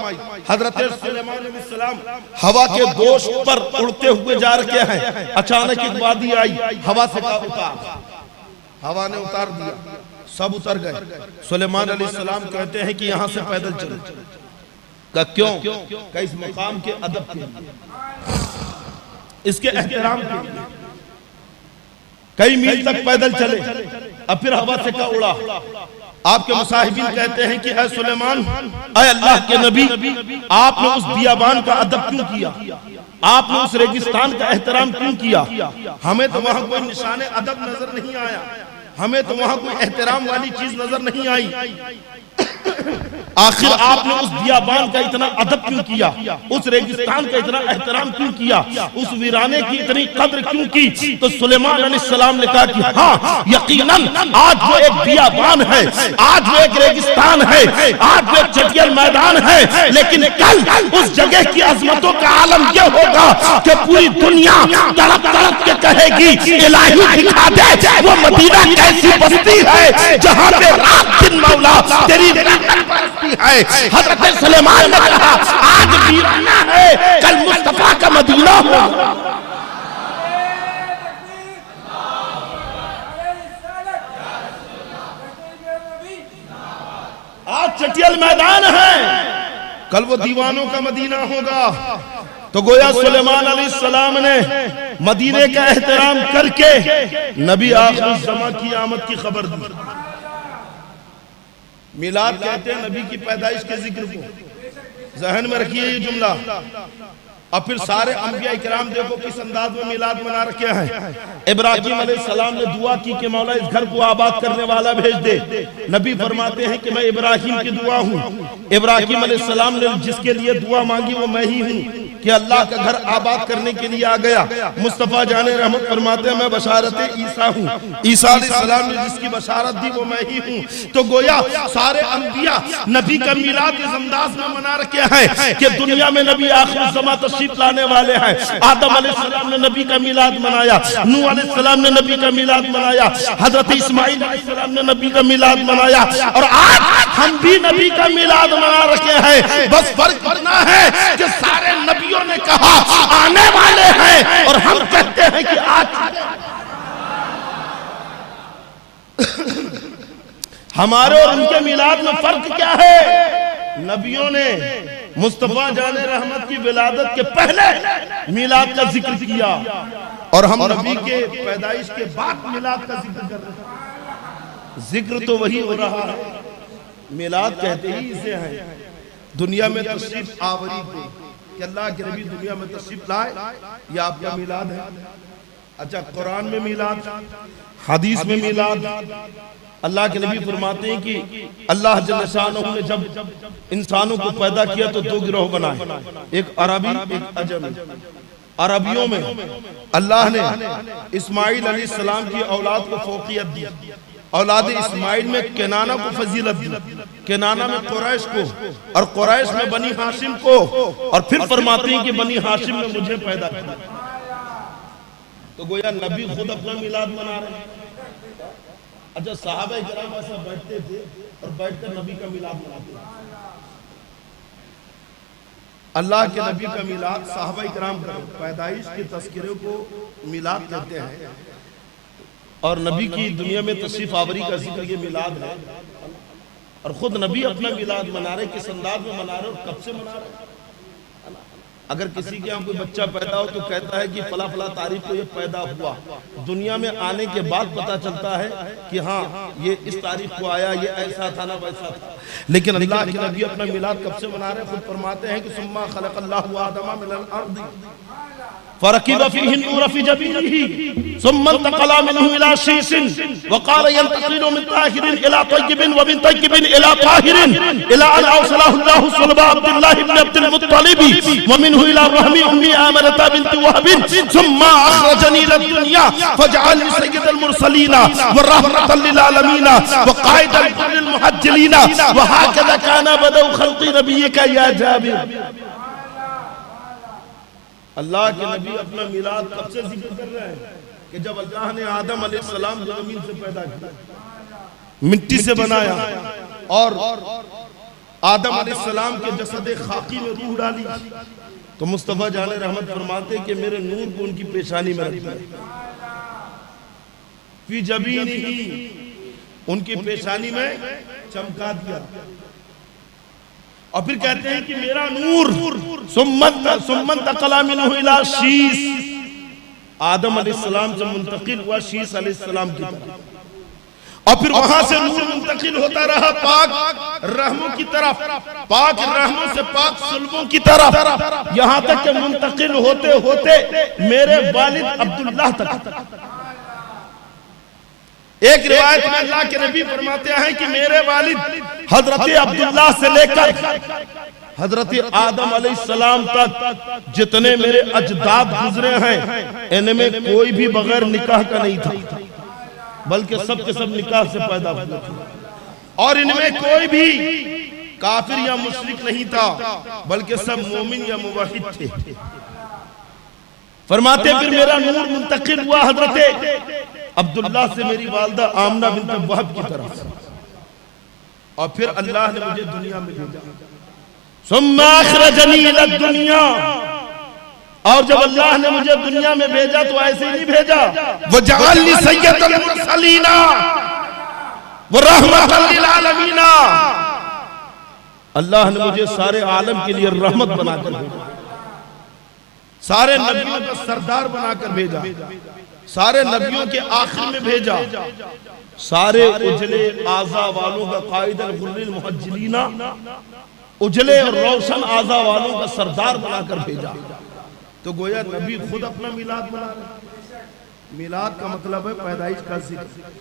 हजरत सुलेमान अलैहिस्सलाम हवा के दोष पर उड़ते हुए जा रहे हैं, अचानक एक वादी आई, हवा से उतार, हवा ने उतार दिया, सब उतर गए। सुलेमान अलैहिस्सलाम कहते हैं कि यहां से पैदल चलो। का क्यों? का इस मकाम के अदब के लिए, इसके एहतराम के लिए कई मील तक पैदल चले, अब फिर हवा से का उड़ा। आपके मुसाहिबीन कहते हैं कि ऐ सुलेमान, ऐ अल्लाह के नबी, आपने उस बियाबान का अदब क्यों किया? आपने उस रेगिस्तान का एहतराम क्यों किया? हमें तो वहां कोई निशाने अदब नजर नहीं आया, हमें तो वहां कोई एहतराम वाली चीज नजर नहीं आई। आखिर आपने उस बियाबान का इतना अदब क्यों किया? उस रेगिस्तान का इतना एहतराम क्यों किया? उस वीराने की इतनी कद्र क्यों की? तो सुलेमान अलैहिस्सलाम ने कहा कि हाँ, यकीनन आज वो एक बियाबान है, आज वो एक रेगिस्तान है, आज वो एक चटियल मैदान है, लेकिन कल उस जगह की अजमतों का आलम यह होगा कि पूरी दुनिया तड़प तड़प के कहेगी, इलाही दिखा दे वो मदीना कैसी बस्ती है जहाँ पे रात दिन मौला तेरी कारीगरी परस्ती है। हजरत सुलेमान ने कहा आज वीराना है, कल मुस्तफा का मदीना होगा। आज चटियल मैदान है, कल वो दीवानों का मदीना होगा। तो गोया सुलेमान अलैहिस्सलाम ने मदीने का एहतराम करके नबी आखिर ज़मा की आमद की खबर दी। मिलाद कहते हैं नबी की पैदाइश के जिक्र को, जहन में रखिए ये जुमला। और फिर सारे अंबिया इकराम देखो किस अंदाज में मिलाद मना रखे हैं। इब्राहिम अलैहिस्सलाम ने दुआ की कि मौला इस घर को आबाद करने वाला भेज दे। नबी फरमाते हैं कि मैं इब्राहिम की दुआ हूँ। इब्राहिम अलैहिस्सलाम ने जिसके लिए दुआ मांगी वो मैं ही हूँ कि अल्लाह का घर आबाद करने के लिए आ गया। मुस्तफा जाने रहमत फरमाते हैं मैं बशारत ईसा हूँ। ईसा अलैहिस्सलाम ने जिसकी बशारत दी वो मैं ही हूँ। तो गोया सारे अंबिया नबी का मिलाद इस अंदाज में मना रखे हैं कि दुनिया में नबी आखिर ज़मा तशरीफ लाने वाले हैं। आदम अलैहिस्सलाम ने नबी का मिलाद मनाया, नूह अलैहिस्सलाम ने नबी का मिलाद मनाया, हजरत इस्माइल अलैहिस्सलाम ने नबी का मिलाद मनाया, और आज हम भी नबी का मिलाद मना रखे हैं। बस फर्क इतना है कि सारे नबियों ने कहा आने वाले हैं और हम कहते हैं कि आज हमारे और उनके मिलाद में फर्क क्या है? नबियों ने मुस्तफा जाने रहमत की विलादत के पहले मिलाद का जिक्र किया और हम नबी के पैदाइश के बाद मिलाद का जिक्र कर रहे हैं। जिक्र तो वही हो रहा है, मिलाद कहते ही इसे है। दुनिया में तशरीफ आवरी को कि अल्लाह के नबी दुनिया में तशरीफ लाए, यह आपका मिलाद है। अच्छा, कुरान में मिलाद, हदीस में मिलाद। अल्लाह के नबी फरमाते हैं कि अल्लाह जल्ल शानहू ने जब इंसानों को पैदा किया तो दो गिरोह बनाए, एक अरबी एक अजमी। अरबियों में अल्लाह ने इस्माइल अलैहिस्सलाम की औलाद को फौकियत दी, औलाद इस्माइल में केनाना को फजीलत दी, केनाना में कुरैश को, और कुरैश में बनी हाशिम को, और फिर फरमाते हैं कि बनी हाशिम में मुझे पैदा किया। तो गोया नबी खुद अपना मिलाद मना रहे हैं। अच्छा, सहाबा इकराम ऐसा बैठते थे और बैठकर नबी का मिलाद मनाते थे। अल्लाह के नबी का मिलाद सहाबा इकराम का पैदाइश के तस्करे को मिलाद कहते हैं, और नबी की दुनिया में तशरीफ आवरी का जिक्र ये मिलाद है। और खुद नबी अपना मिलाद मना रहे, किस अंदाज में मना रहे और कब से मना रहे। अगर किसी के यहाँ कोई बच्चा पैदा हो तो कहता है कि फला फला तारीख को ये पैदा हुआ। दुनिया में आने के बाद पता चलता है कि हाँ ये इस तारीख को आया, ये ऐसा था ना वैसा था। लेकिन अल्लाह के नबी अपना मिलाद कब से मना रहे हैं? खुद फरमाते हैं कि सुम्मा खलक़ल्लाहु आदम मिनल अर्द फरकिब फीहि नूर फी जबीनिही सुम्मा इंतक़ला मिनहु इला शीसिन वक़ाल यंतक़िलु मिन ताहिरिन इला तय्यिबिन व मिन तय्यिबिन इला ताहिरिन इला अन अरसलहु अल्लाहु सुलबा अब्दुल्लाह इब्न अब्दुल मुत्तलिब व मिनहु इला रहमी उम्मी आमनता बिन्त वहब सुम्मा अखरजनी लिद-दुनिया फजअलनी सय्यदल मुरसलीन व रहमतल लिल आलमीन व क़ाइदल लिल मुहज्जलीन व हाकज़ा काना बदउ खल्क़ि नबिय्यका या जाबिर। अल्लाह के नबी अपना मिलाद कब से जिक्र कर रहे हैं कि जब अल्लाह ने आदम अलैहिस्सलाम को जमीन से पैदा किया, मिट्टी से बनाया, और आदम अलैहिस्सलाम के जसद खाकी में रूह डाली, तो मुस्तफा जाने रहमत फरमाते कि मेरे नूर को उनकी पेशानी में रख दिया, फी जबीनिही उनकी पेशानी में चमका दिया। और फिर कहते हैं कि मेरा नूर सुम्मन तक़ला मिनहु इला शीस, आदम अलैहिस्सलाम से मुंतकिल हुआ शीस अलैहिस्सलाम की तरफ, और फिर वहां से नूर मुंतकिल होता रहा पाक रहमों की तरफ, पाक रहमों से पाक सुल्बों की तरफ, यहां तक कि मुंतकिल होते होते मेरे वालिद अब्दुल्लाह तक। एक रिवायत में अल्लाह के नबी फरमाते हैं कि मेरे वालिद हजरत अब्दुल्लाह से लेकर हजरत आदम अलैहिस्सलाम तक जितने मेरे अजदाद गुजरे हैं, इनमें कोई भी बगैर निकाह का नहीं था, बल्कि सब के सब निकाह से पैदा हुए थे, और इनमें कोई भी काफिर या मुशरिक नहीं था, बल्कि सब मोमिन या मुवहिद थे। फरमाते फिर मेरा नूर मुंतकिल हुआ हजरत अब्दुल्लाह से मेरी वालदा आमना बिन्त वहब की तरफ, और फिर अल्लाह ने मुझे दुनिया में भेजा। सुम्मा अखरजनी इला दुनिया, और जब अल्लाह ने मुझे दुनिया में भेजा तो ऐसे ही नहीं भेजा, वो जअलनी सय्यदल मुरसलीना व रहमतल लिल आलमीना, अल्लाह ने मुझे सारे आलम के लिए रहमत बनाकर भेजा, सारे नबियों का सरदार बनाकर भेजा, सारे नबियों के आखिर में भेजा, सारे उजले आज़ा वालों का कायदल गुर्रिल मुहज्जलीना, उजले और रोशन आज़ा वालों का सरदार बनाकर भेजा। तो गोया नबी खुद अपना मिलाद बना रहे। मिलाद का मतलब है पैदाइश का जिक्र।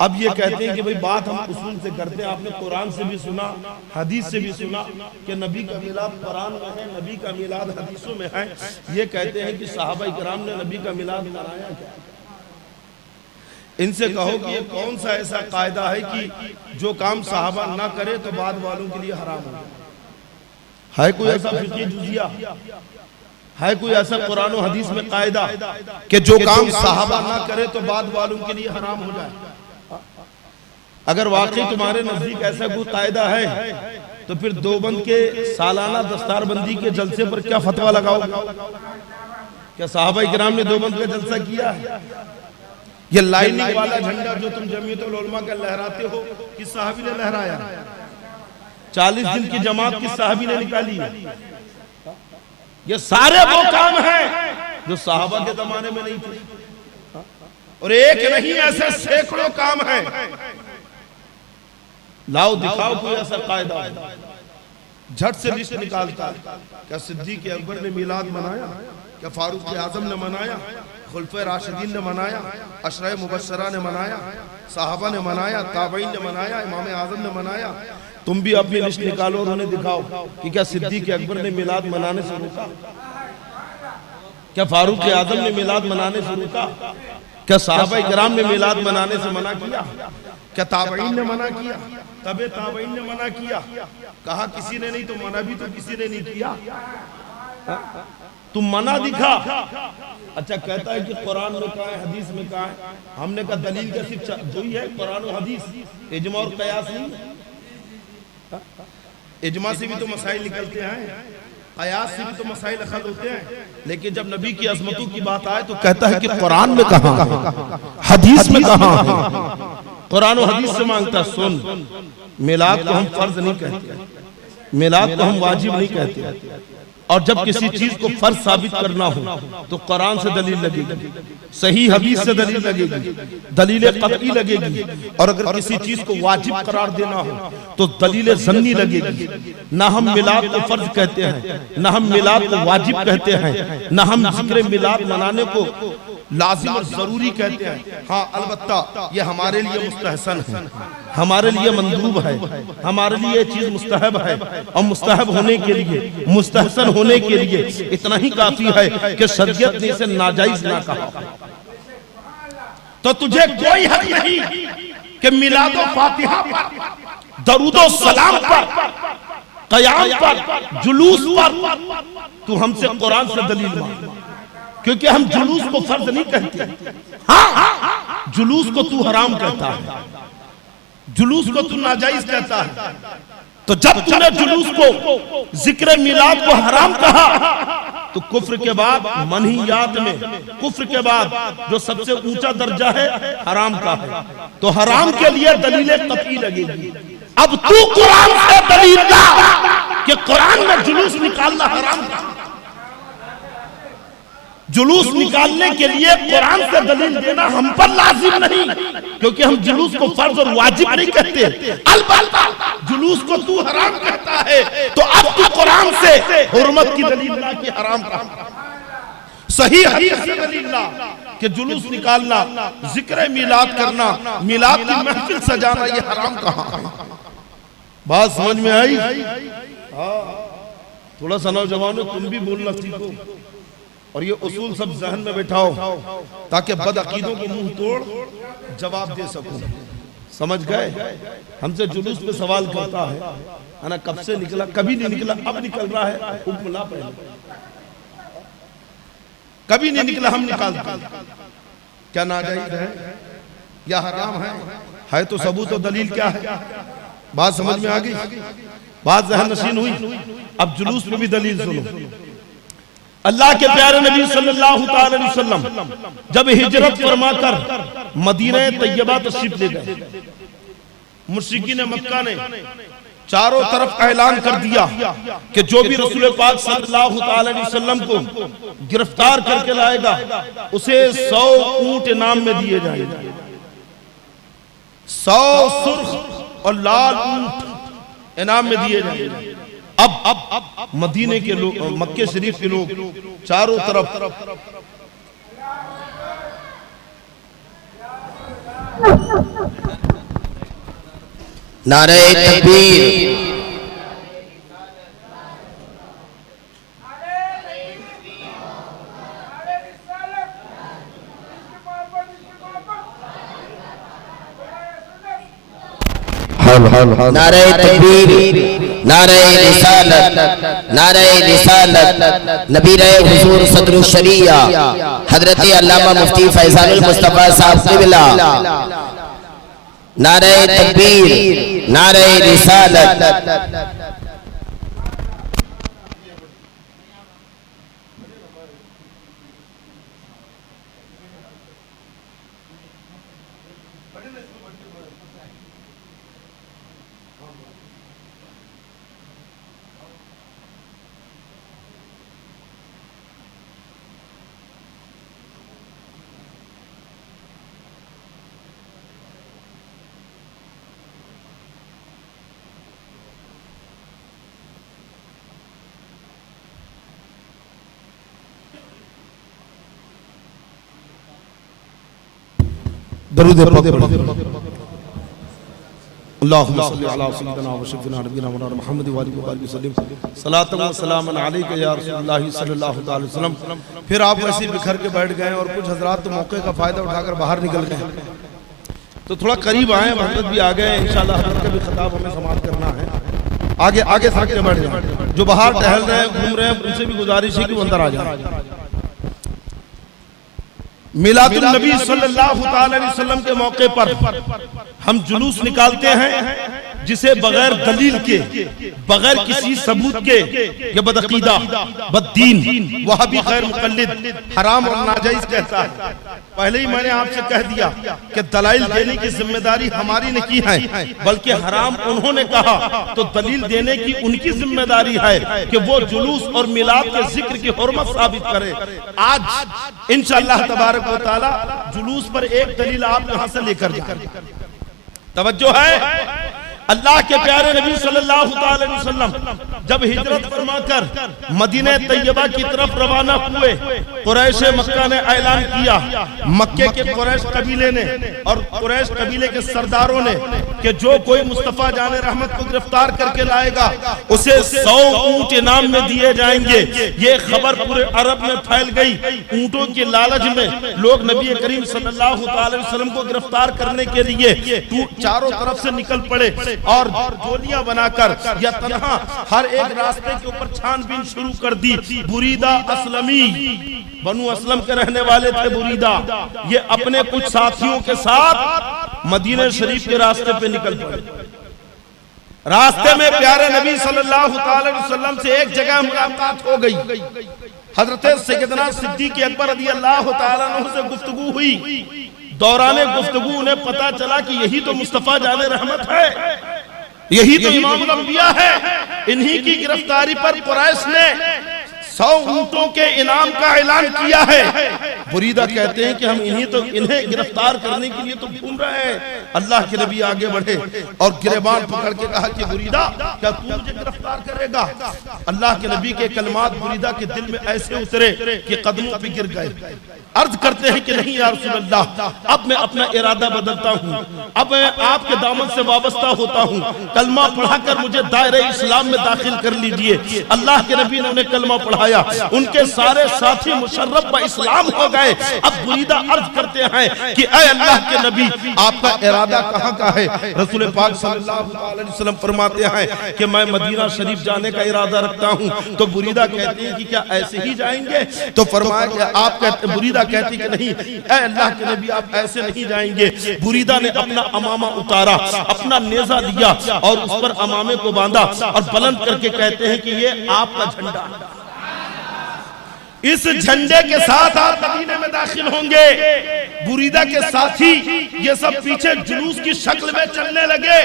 अब ये कहते हैं कि भाई बात हम उसूल से करते हैं, आपने कुरान से भी सुना, हदीस से भी सुना कि नबी का मिलाद कुरान में है, नबी का मिलाद हदीसों में है। ये कहते हैं कि सहाबा किराम ने नबी का मिलाद मनाया क्या? इनसे कहो कि ये कौन सा ऐसा कायदा है कि जो काम सहाबा ना करे तो बाद वालों के लिए हराम हो? है कोई ऐसा फिक़ही जुज़िया? है कोई ऐसा कुरान और हदीस में कायदा कि जो काम सहाबा ना करे तो बाद वालों के लिए हराम हो जाए? अगर वाकई तुम्हारे नजदीक ऐसा कोई कायदा है तो फिर देवबंद के सालाना दस्तारबंदी के जलसे पर क्या फतवा लगाओ? क्या सहाबा किराम ने देवबंद का जलसा किया है? ये लाइनिंग वाला झंडा जो तुम जमीयतुल उलमा का लहराते हो, किस सहाबी ने लहराया? 40 दिन की जमात किस सहाबी ने निकाली है? ये सारे वो काम हैं जो सहाबा के जमाने में नहीं थे, और एक नहीं ऐसे सैकड़ों काम हैं। लाओ दिखाओ कोई ऐसा कायदा, झट से लिस्ट निकालता है। क्या सिद्दीक़ अकबर ने मिलाद मनाया? क्या फारूक आजम ने मनाया? खुलफे राशिदीन ने मनाया? अशरा मुबशरा ने मनाया? साहबा ने मनाया? ताबईन ने मनाया? इमाम आजम ने मनाया? तुम भी अपनी लिस्ट निकालो और उन्हें दिखाओ कि क्या सिद्दीक़ अकबर ने मिलाद मनाने से रोका? क्या फारूक आजम ने मिलाद मनाने से रोका? क्या साहबा किराम ने मिलाद मनाने से मना किया? क्या ताबईन ने मना किया? तबे ताबईन ने मना किया? कहा किसी ने नहीं तो मना भी तो किसी ने नहीं किया। तुम मना दिखा। अच्छा कहता है कि कुरान में कहा है, हदीस में कहा है। हमने कहा दलील का सिर्फ जो ही है कुरान और हदीस, इजमा और कयास नहीं। इजमा से भी तो मसाइल निकलते हैं, कयास से भी तो मसाइल अखद होते हैं, लेकिन जब नबी की अजमतों की बात आए तो कहता है कि कुरान में कहाँ है, हदीस में कहाँ है। कुरान और हदीस से मांगता सुन, मिलाद को हम फर्ज नहीं कहते, मिलाद को हम वाजिब नहीं कहते, और जब किसी चीज को फर्ज साबित करना हो तो कुरान से दलील लगेगी, सही हदीस से दलील लगेगी, दलील कतई लगेगी, और अगर किसी चीज को वाजिब करार देना हो तो दलील ज़न्नी लगेगी। ना हम मिलाद को फर्ज कहते हैं, ना हम मिलाद को वाजिब कहते हैं, ना हम जिक्र मिलाद मनाने को लाजिम और जरूरी कहते हैं। हाँ अलबत्ता ये हमारे लिए मुस्तहसन है, हमारे लिए मंदूब है, हमारे लिए चीज मुस्तहब है, और मुस्तहब होने के लिए, मुस्तहसन होने के लिए इतना ही काफी है कि शरीयत ने इसे नाजायज ना कहा। तो तुझे कोई हक नहीं कि मिलादो फातिहा पर, दरूदो सलाम पर, क़याम पर, जुलूस पर तू हमसे कुरान से दलील मांग, क्योंकि हम जुलूस को फर्ज नहीं कहते। हाँ जुलूस को तू हराम कहता है, जुलूस को तू नाजायज कहता है। तो जब तूने जुलूस को, जिक्र मिलाद को हराम कहा तो कुफ्र के बाद मनहियात में, कुफ्र के बाद जो सबसे ऊंचा दर्जा है हराम का है, तो हराम के लिए दलील कतई लगेगी। अब तू कुरान से दलील ला कि कुरान में जुलूस निकालना हराम था। जुलूस निकालने के लिए कुरान से दलील देना हम पर लाजिम नहीं, क्योंकि हम जुलूस को फर्ज और वाजिब नहीं कहते। अलबत्ता जुलूस को तू हराम कहता है तो अब तू कुरान से हुर्मत की दलील ला कि हराम का, सही हदीस की दलील ला कि जुलूस निकालना, जिक्र मिलाद करना, मिलाद की महफिल सजाना ये हराम कहाँ? बात समझ में आई? थोड़ा सा नौजवानों तुम भी बोलना सीखो और ये उसूल सब जहन में बैठाओ ताकि बदअकीदों को मुंह तोड़ जवाब दे सको। समझ गए? हमसे जुलूस पे सवाल करता है ना, कब से निकला? कभी नहीं निकला, अब निकल रहा है। हुक्म ला पहले, कभी नहीं निकला, हम निकालते। क्या नाजायज है या हराम है तो सबूत और दलील क्या है? बात समझ में आ गई, बात ज़हन नशीन हुई। अब जुलूस में भी दलील सुनो। अल्लाह के प्यारे नबी सल्लल्लाहु अलैहि वसल्लम जब हिजरत फरमाकर मदीना तैयबा तशरीफ ले गए, मुश्रिकीन मक्का ने चारों तरफ ऐलान कर दिया कि जो भी रसूल पाक सल्लल्लाहु अलैहि वसल्लम को गिरफ्तार करके लाएगा उसे 100 ऊंट इनाम में दिए जाएंगे। 100 सुर्ख और लाल ऊंट इनाम में दिए जाएंगे। अब मदीने के लोग, मक्के शरीफ के लोग चारों तरफ नारे तकबीर, नारे तकबीर, नारे रिसालत, नारे रिसालत, नबी रहे हुजूर सदरुल शरिया हजरत अल्लामा मुफ्ती फैजानुल मुस्तफा साहब क़िबला। नारे तकबीर, नारे रिसालत। दरूद पाक अल्लाहुम्मा सल्लि अला सय्यिदिना व शफीना नबीना मौलाना मुहम्मद व आलिहि वसल्लम सलातन व सलामन अलैका या रसूलुल्लाह सल्लल्लाहु अलैहि वसल्लम। फिर आप वैसे ही बिखर के बैठ गए और कुछ हजरात तो मौके का फायदा उठाकर बाहर निकल गए, तो थोड़ा करीब आए, हजरत भी आ गए, इंशाअल्लाह हजरत का भी खिताब हमें समाप्त करना है। आगे आगे साथ में बैठ जाए, जो बाहर टहल रहे हैं, घूम रहे हैं, उनसे भी गुजारिश है कि वो अंदर आ जाए। मिलादुन नबी सल्लल्लाहु अलैहि वसल्लम के मौके पर हम जुलूस निकालते हैं जिसे बगैर दलील के, बगैर किसी सबूत के, ये बदअकीदा, बद्दीन, वहाबी गैर मुक़ल्लिद हराम और नाजायज कहता है। पहले ही मैंने आपसे कह दिया कि दलाइल देने की जिम्मेदारी हमारी नहीं है, बल्कि हराम उन्होंने कहा तो दलील देने की उनकी जिम्मेदारी है कि वो जुलूस और मिलाद के जिक्र की हुर्मत साबित करे। आज इंशाअल्लाह तबारक व तआला जुलूस पर एक दलील आप यहां से लेकर जाएं। तवज्जो है। अल्लाह के प्यारे नबी सल्लल्लाहु अलैहि वसल्लम जब हिजरत फरमाकर मदीने तैयबा की तरफ रवाना हुए, कुरैश मक्का ने ऐलान किया, मक्के के कुरैश कबीले ने और कुरैश कबीले के सरदारों ने कि जो कोई मुस्तफा जाने रहमत को गिरफ्तार करके लाएगा उसे 100 ऊंट इनाम में दिए जाएंगे। ये खबर पूरे अरब में फैल गई। ऊंटों के लालच में लोग नबी करीम सल्लल्लाहु अलैहि वसल्लम को गिरफ्तार करने के लिए चारों तरफ से निकल पड़े और गोलियां बनाकर या तन्हा हर एक रास्ते के ऊपर छानबीन शुरू कर दी। बुरीदा असलमी, बनु असलम के रहने वाले थे बुरीदा, ये अपने कुछ साथियों के साथ मदीना शरीफ के रास्ते पे निकल पड़े। रास्ते में प्यारे नबी सल्लल्लाहु अलैहि वसल्लम से एक जगह मुलाकात हो गई। हजरत सैयदना सिद्दीक़ अकबर रज़ियल्लाहु तआला अन्हु से गुफ्तगू हुई। दौराने गुफ्तगू उन्हें पता चला कि यही तो मुस्तफा जाने रहमत है, यही तो इमामुल अंबिया है। इन्हीं की गिरफ्तारी पर कुरैश ने 100 ऊंटों के इनाम का ऐलान किया है। बुरीदा कहते हैं कि हम इन्हें गिरफ्तार करने के लिए तो घूम रहे हैं। अल्लाह के नबी आगे बढ़े और गिरेबान पकड़ के कहा कि बुरीदा, क्या तू मुझे गिरफ्तार करेगा? अल्लाह के नबी के कलमात बुरीदा के दिल में ऐसे उतरे कि कदमों पे गिर गए। अर्ज करते हैं कि नहीं या रसूल अल्लाह, अब मैं अपना इरादा बदलता हूँ, अब मैं आपके दामन से वाबस्ता होता हूँ, कलमा पढ़ाकर मुझे दायरे इस्लाम में दाखिल कर लीजिए। अल्लाह के नबी ने उन्हें कलमा पढ़ाया, उनके सारे साथी मुशर्रफ व इस्लाम हो गए। अब बुरीदा अर्ज करते हैं कि ऐ अल्लाह के नबी, आपका इरादा कहाँ का है? रसूल पाक सल्लल्लाहु अलैहि वसल्लम फरमाते हैं कि मैं मदीना शरीफ जाने का इरादा रखता हूँ। तो बुरीदा कहती है कि क्या ऐसे ही जाएंगे? तो फरमाया कि आप कहते, बुरीदा कहती कि नहीं ऐ अल्लाह के नबी, आप ऐसे नहीं जाएंगे। बुरीदा ने अपना अमामा उतारा, अपना नेजा लिया और उस पर अमामे को बांधा और बुलंद करके कहते हैं कि ये आपका झंडा, इस झंडे के साथ आप मदीने में दाखिल होंगे। बुरीदा के साथी ये सब पीछे जुलूस की शक्ल में चलने लगे।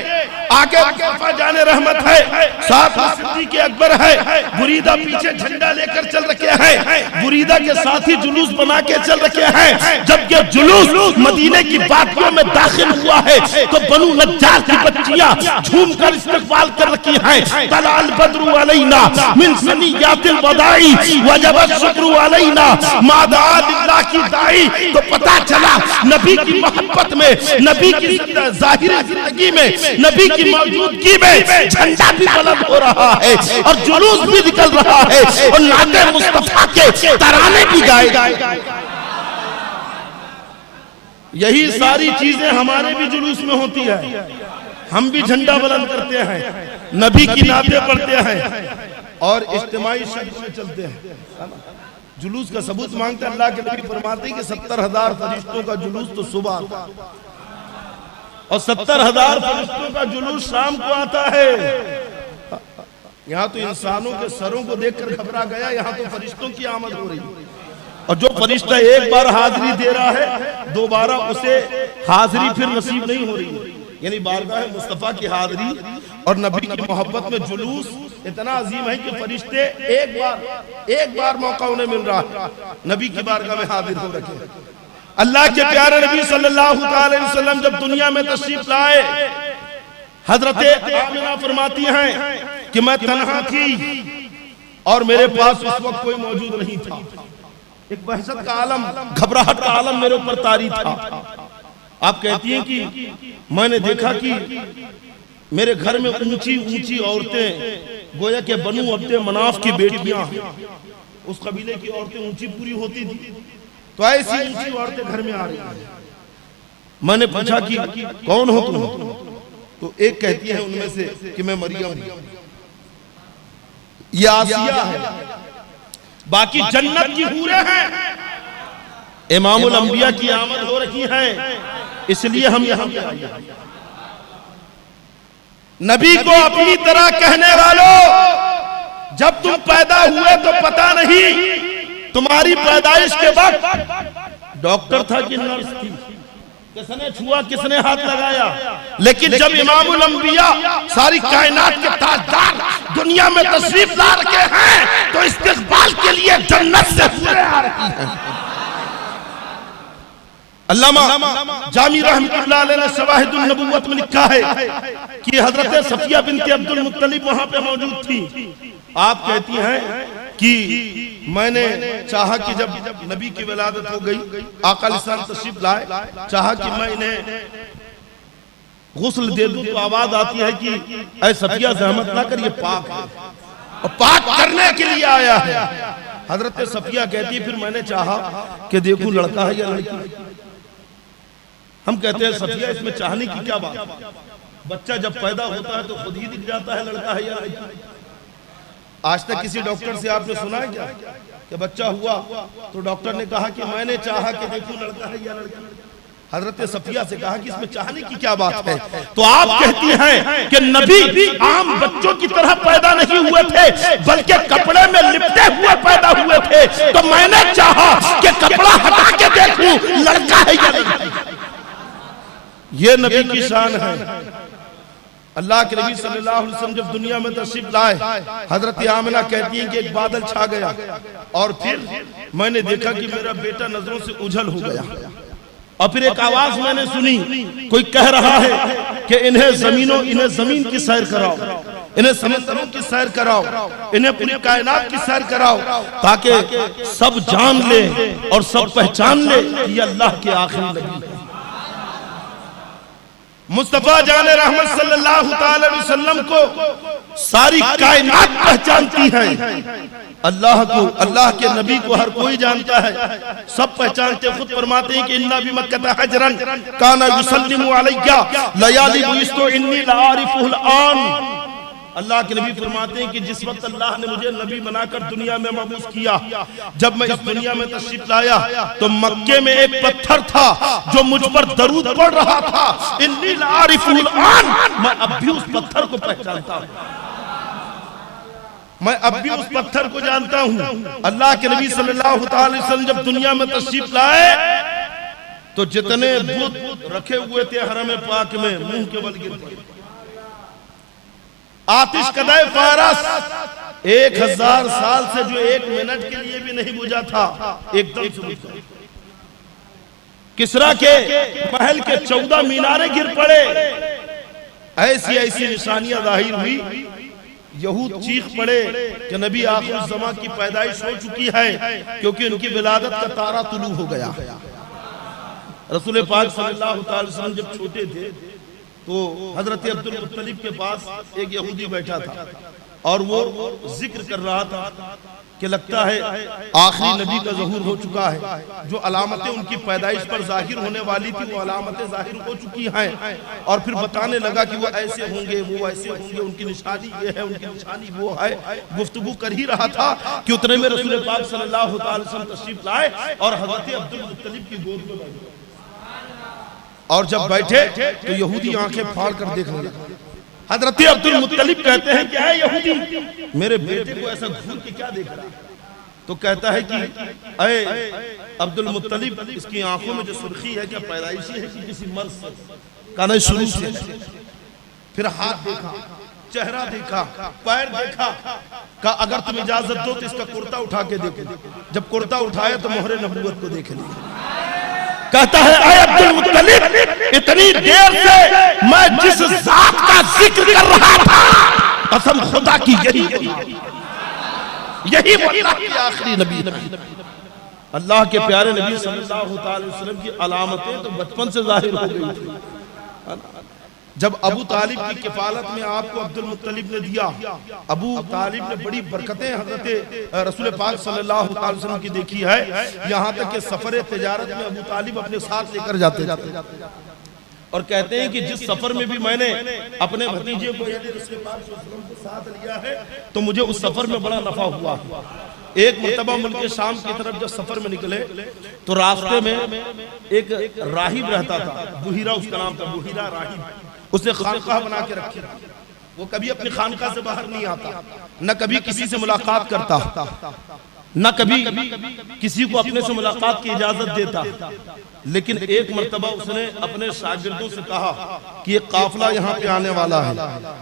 आगे मुस्तफा जाने रहमत है, साथ सिद्दीक़ अकबर है, बुरीदा पीछे झंडा लेकर चल रखे हैं। बुरीदा के साथी जुलूस बना के चल रखे हैं। जब ये जुलूस मदीने की वादियों में दाखिल हुआ है तो बनु नज्जार की बच्चियां झूम कर इस्तकबाल कर रखी हैं। तलाल बद्रु अलैना मिन सनियातिल वदाई वजब शुक्र अलैना मादा लिल्लाह की दाई। तो पता चला नबी की मोहब्बत में, नबी की जाहिर जिंदगी में, नबी की मौजूदगी में झंडा भी बुलंद हो रहा है और जुलूस भी निकल रहा है और नाते मुस्तफा के तराने भी गाए गए। यही सारी चीजें हमारे भी जुलूस में होती है। हम भी झंडा बुलंद करते हैं, नबी की नाते पढ़ते हैं और इज्तिमाई शक्ल में चलते हैं। जुलूस का सबूत मांगते अल्लाह के नबी फरमाते हैं कि 70,000 फरिश्तों का जुलूस तो सुबह आता और 70,000 फरिश्तों का जुलूस शाम को आता है। यहाँ तो इंसानों के सरों को देखकर घबरा गया, यहाँ तो फरिश्तों की आमद हो रही है। और जो फरिश्ता एक बार हाजिरी दे रहा है, दोबारा उसे हाजिरी फिर नसीब नहीं हो रही है। यानी बारगाह मुस्तफा की हाजिरी और नबी की मोहब्बत में जुलूस इतना अजीम है कि फरिश्ते एक बार मौका उन्हें मिल रहा है, नबी की बारगाह में हाजिर हो रखे। अल्लाह के प्यारे नबी सल्लल्लाहु अलैहि वसल्लम जब दुनिया में तशरीफ लाए, हजरत आमिना फरमाती हैं कि मैं तन्हा थी और मेरे पास उस वक्त कोई मौजूद नहीं था। एक वहशत का आलम, घबराहट का आलम मेरे ऊपर तारी था। आप कहती हैं कि मैंने देखा कि मेरे घर में ऊंची ऊंची औरतें, गोया के बनु अब्दे मनाफ की बेटियां, उस कबीले की औरतें ऊंची पूरी होती थी, तो ऐसी ऊंची औरतें घर में आ रही हैं। मैंने पूछा कि कौन हो तुम? तो एक कहती है उनमें से कि मैं मरियम, ये आसिया है, बाकी जन्नत की हूरें हैं। इमामुल अंबिया की आमद हो रही है, इसलिए हम यहाँ पे आए। नबी को अपनी तरह कहने वालों, जब तुम पैदा हुए तो पता नहीं तुम्हारी पैदाइश के वक्त डॉक्टर था कि नर्स थी, किसने छुआ, किसने हाथ लगाया। लेकिन जब इमामुल अंबिया सारी कायनात के ताजदार दुनिया में तशरीफ ला रखे हैं तो इस्तिकबाल के लिए जन्नत से हूरें आ रही हैं। अल्लामा जामी रहमतुल्लाह अलैह ने शवाहिदुन नबुव्वत में लिखा है कि हजरत सफिया बिनते अब्दुल मुत्तलिब वहां पे मौजूद थी। आप कहती हैं कि मैंने चाहा कि जब नबी की विलादत हो गई, आका अलैहिस्सलाम तशरीफ लाए, चाहा कि मैं इन्हें गुस्ल दे दूं तो आवाज आती है कि ऐ सफिया ज़हमत ना कर, ये पाक है और पाक करने के लिए आया है। हजरत सफिया कहती है फिर मैंने चाहा कि देखूं लड़का है या लड़की। हम कहते हैं सफिया इसमें चाहने की क्या बात, बच्चा जब पैदा होता है तो खुद ही दिख जाता है लड़का है या लड़की। आज तक किसी डॉक्टर से आपने सुना है क्या कि बच्चा हुआ तो डॉक्टर ने कहा कि मैंने चाहा कि देखूं लड़का है या लड़की? हजरत सफिया से कहा कि इसमें चाहने की क्या बात है? तो आप कहती हैं कि नबी आम बच्चों की तरह पैदा नहीं हुए थे, बल्कि कपड़े में लिपटे हुए पैदा हुए थे। तो मैंने चाहा कि कपड़ा हटा के देखूं लड़का है या लड़की। ये नबी की शान है। अल्लाह के नबी सल्लल्लाहु अलैहि वसल्लम जब दुनिया में तशरीफ लाए, हजरत आमिना कहती हैं कि एक बादल छा गया और फिर मैंने देखा कि मेरा बेटा नजरों से उझल हो गया। और फिर एक आवाज मैंने सुनी, कोई कह रहा है कि इन्हें जमीन की सैर कराओ, इन्हें समंदरों की सैर कराओ, इन्हें पूरी कायनात की सैर कराओ, ताकि सब जान ले और सब पहचान ले कि अल्लाह के आखिरी नबी मुस्तफा जाने रहमत सल्लल्लाहु अलैहि वसल्लम को सारी कायनात पहचानती है। अल्लाह को, अल्लाह के नबी को हर कोई जानता है, सब पहचानते। खुद फरमाते हैं कि इन्ना भी मक्का हजरन काना युसल्लिमु अलैया लयाली बुइस्तु इन्नी लारिफुल आन। अल्लाह के नबी फरमाते हैं कि जिस वक्त अल्लाह ने मुझे नबी बनाकर दुनिया में मबूस किया, जब मैं इस दुनिया में तशरीफ लाया तो मक्के में एक पत्थर था जो मुझ पर दरूद पढ़ रहा था। इन्नी लारिफुल आन, मैं अब भी उस पत्थर को पहचानता हूं, मैं अब भी उस पत्थर को जानता हूं। अल्लाह के नबी सल्लल्लाहु अलैहि वसल्लम जब दुनिया में तशरीफ लाए तो जितने बुत रखे हुए थे हरम पाक में, मुंह के बल गिर पड़े। आतिश कदाए फारस 1000 साल से जो 1 मिनट के लिए भी नहीं बुझा था, एकदम से बुझ गया। किसरा के महल के 14 मीनारे गिर पड़े। ऐसी ऐसी निशानियां जाहिर हुई। यहूद चीख पड़े कि नबी आखिर ज़मा की पैदाइश हो चुकी है, क्योंकि उनकी विलादत का तारा तुलू हो गया। रसूल पाक सल्लल्लाहु अलैहि वसल्लम जब छोटे थे तो हजरत अब्दुल मुत्तलिब के पास एक यहूदी बैठा था और वो जिक्र कर रहा था कि लगता है आखिरी नबी का ज़हूर हो चुका है। जो अलामतें उनकी पैदाइश पर जाहिर होने वाली थी वो अलामतें जाहिर हो चुकी हैं। और फिर बताने लगा कि वो ऐसे होंगे, वो ऐसे होंगे, उनकी निशानी ये है, उनकी निशानी वो है। गुफ्तगू कर ही रहा था कि उतने में रसूल पाक सल्लल्लाहु अलैहि वसल्लम तशरीफ लाए और हजरत अब्दुल मुत्तलिब की गोद में बैठे। और जब बैठे तो यहूदी आंखें फाड़ कर देखने लगे। हजरत अब्दुल मुत्तलिब कहते हैं कि ऐ यहूदी, मेरे बेटे को ऐसा घूर के क्या देख रहा है? तो कहता है कि ऐ अब्दुल मुत्तलिब, इसकी आंखों में जो सुर्खी है क्या पैदाइशी है कि किसी मर्द से? कहना शुरू से। फिर हाथ देखा, चेहरा देखा, पैर देखा। का अगर तुम इजाजत दो तो इसका कुर्ता उठा के देखो। जब कुर्ता उठाया तो मोहरे नबूवत को देख लिया। कहता है ऐ अब्दुल मुत्तलिब, इतनी देर से मैं जिस जात का जिक्र कर रहा था, कसम खुदा की यही वो अल्लाह के आखिरी नबी। अल्लाह के प्यारे नबी सल्लल्लाहु अलैहि वसल्लम की अलामतें तो बचपन से जाहिर हो गई थी। जब अबू तालिब की किफालत में आपको अब्दुल मुत्तलिब ने दिया, अबू तालिब ने बड़ी बरकतें हज़रत रसूल पाक सल्लल्लाहु अलैहि वसल्लम की देखी है। यहाँ तक कि सफर तिजारत में अबू तालिब अपने साथ लेकर जाते और कहते हैं कि जिस सफर में भी मैंने अपने भतीजे को रसूल पाक सल्लल्लाहु अलैहि वसल्लम के साथ लिया है तो मुझे उस सफर में बड़ा नफा हुआ। एक मरतबा मुल्क शाम की तरफ जब सफर में निकले तो रास्ते में एक राहिब रहता था, बुहीरा उसका नाम था, बुहीरा राहिब। उसने खानकाह बना के रखी। वो कभी अपनी खानकाह से बाहर नहीं आता, न कभी किसी से मुलाकात करता, न कभी किसी को अपने से मुलाकात की इजाजत देता। लेकिन एक मर्तबा उसने अपने शागिर्दों से कहा कि एक काफिला यहाँ पे आने वाला है,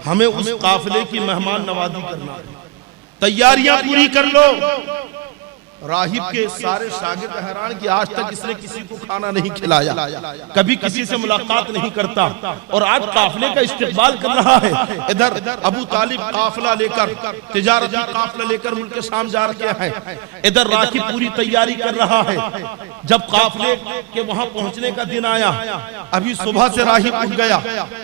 हमें उस काफिले की मेहमान नवाजी करना है, तैयारियां पूरी कर लो। राहिब के सारे शागिर्द हैरान कि आज तक इसने किसी को खाना नहीं खिलाया, कभी किसी से मुलाकात नहीं करता और आज काफिले का इस्तेकबाल कर रहा है। इधर अबू तालिब काफिला लेकर, तिजारती काफिला लेकर मुल्क शाम जा रहे हैं, इधर राहिब पूरी तैयारी कर रहा है। जब काफिले के वहां पहुंचने का दिन आया, अभी सुबह से राहिब उठ गया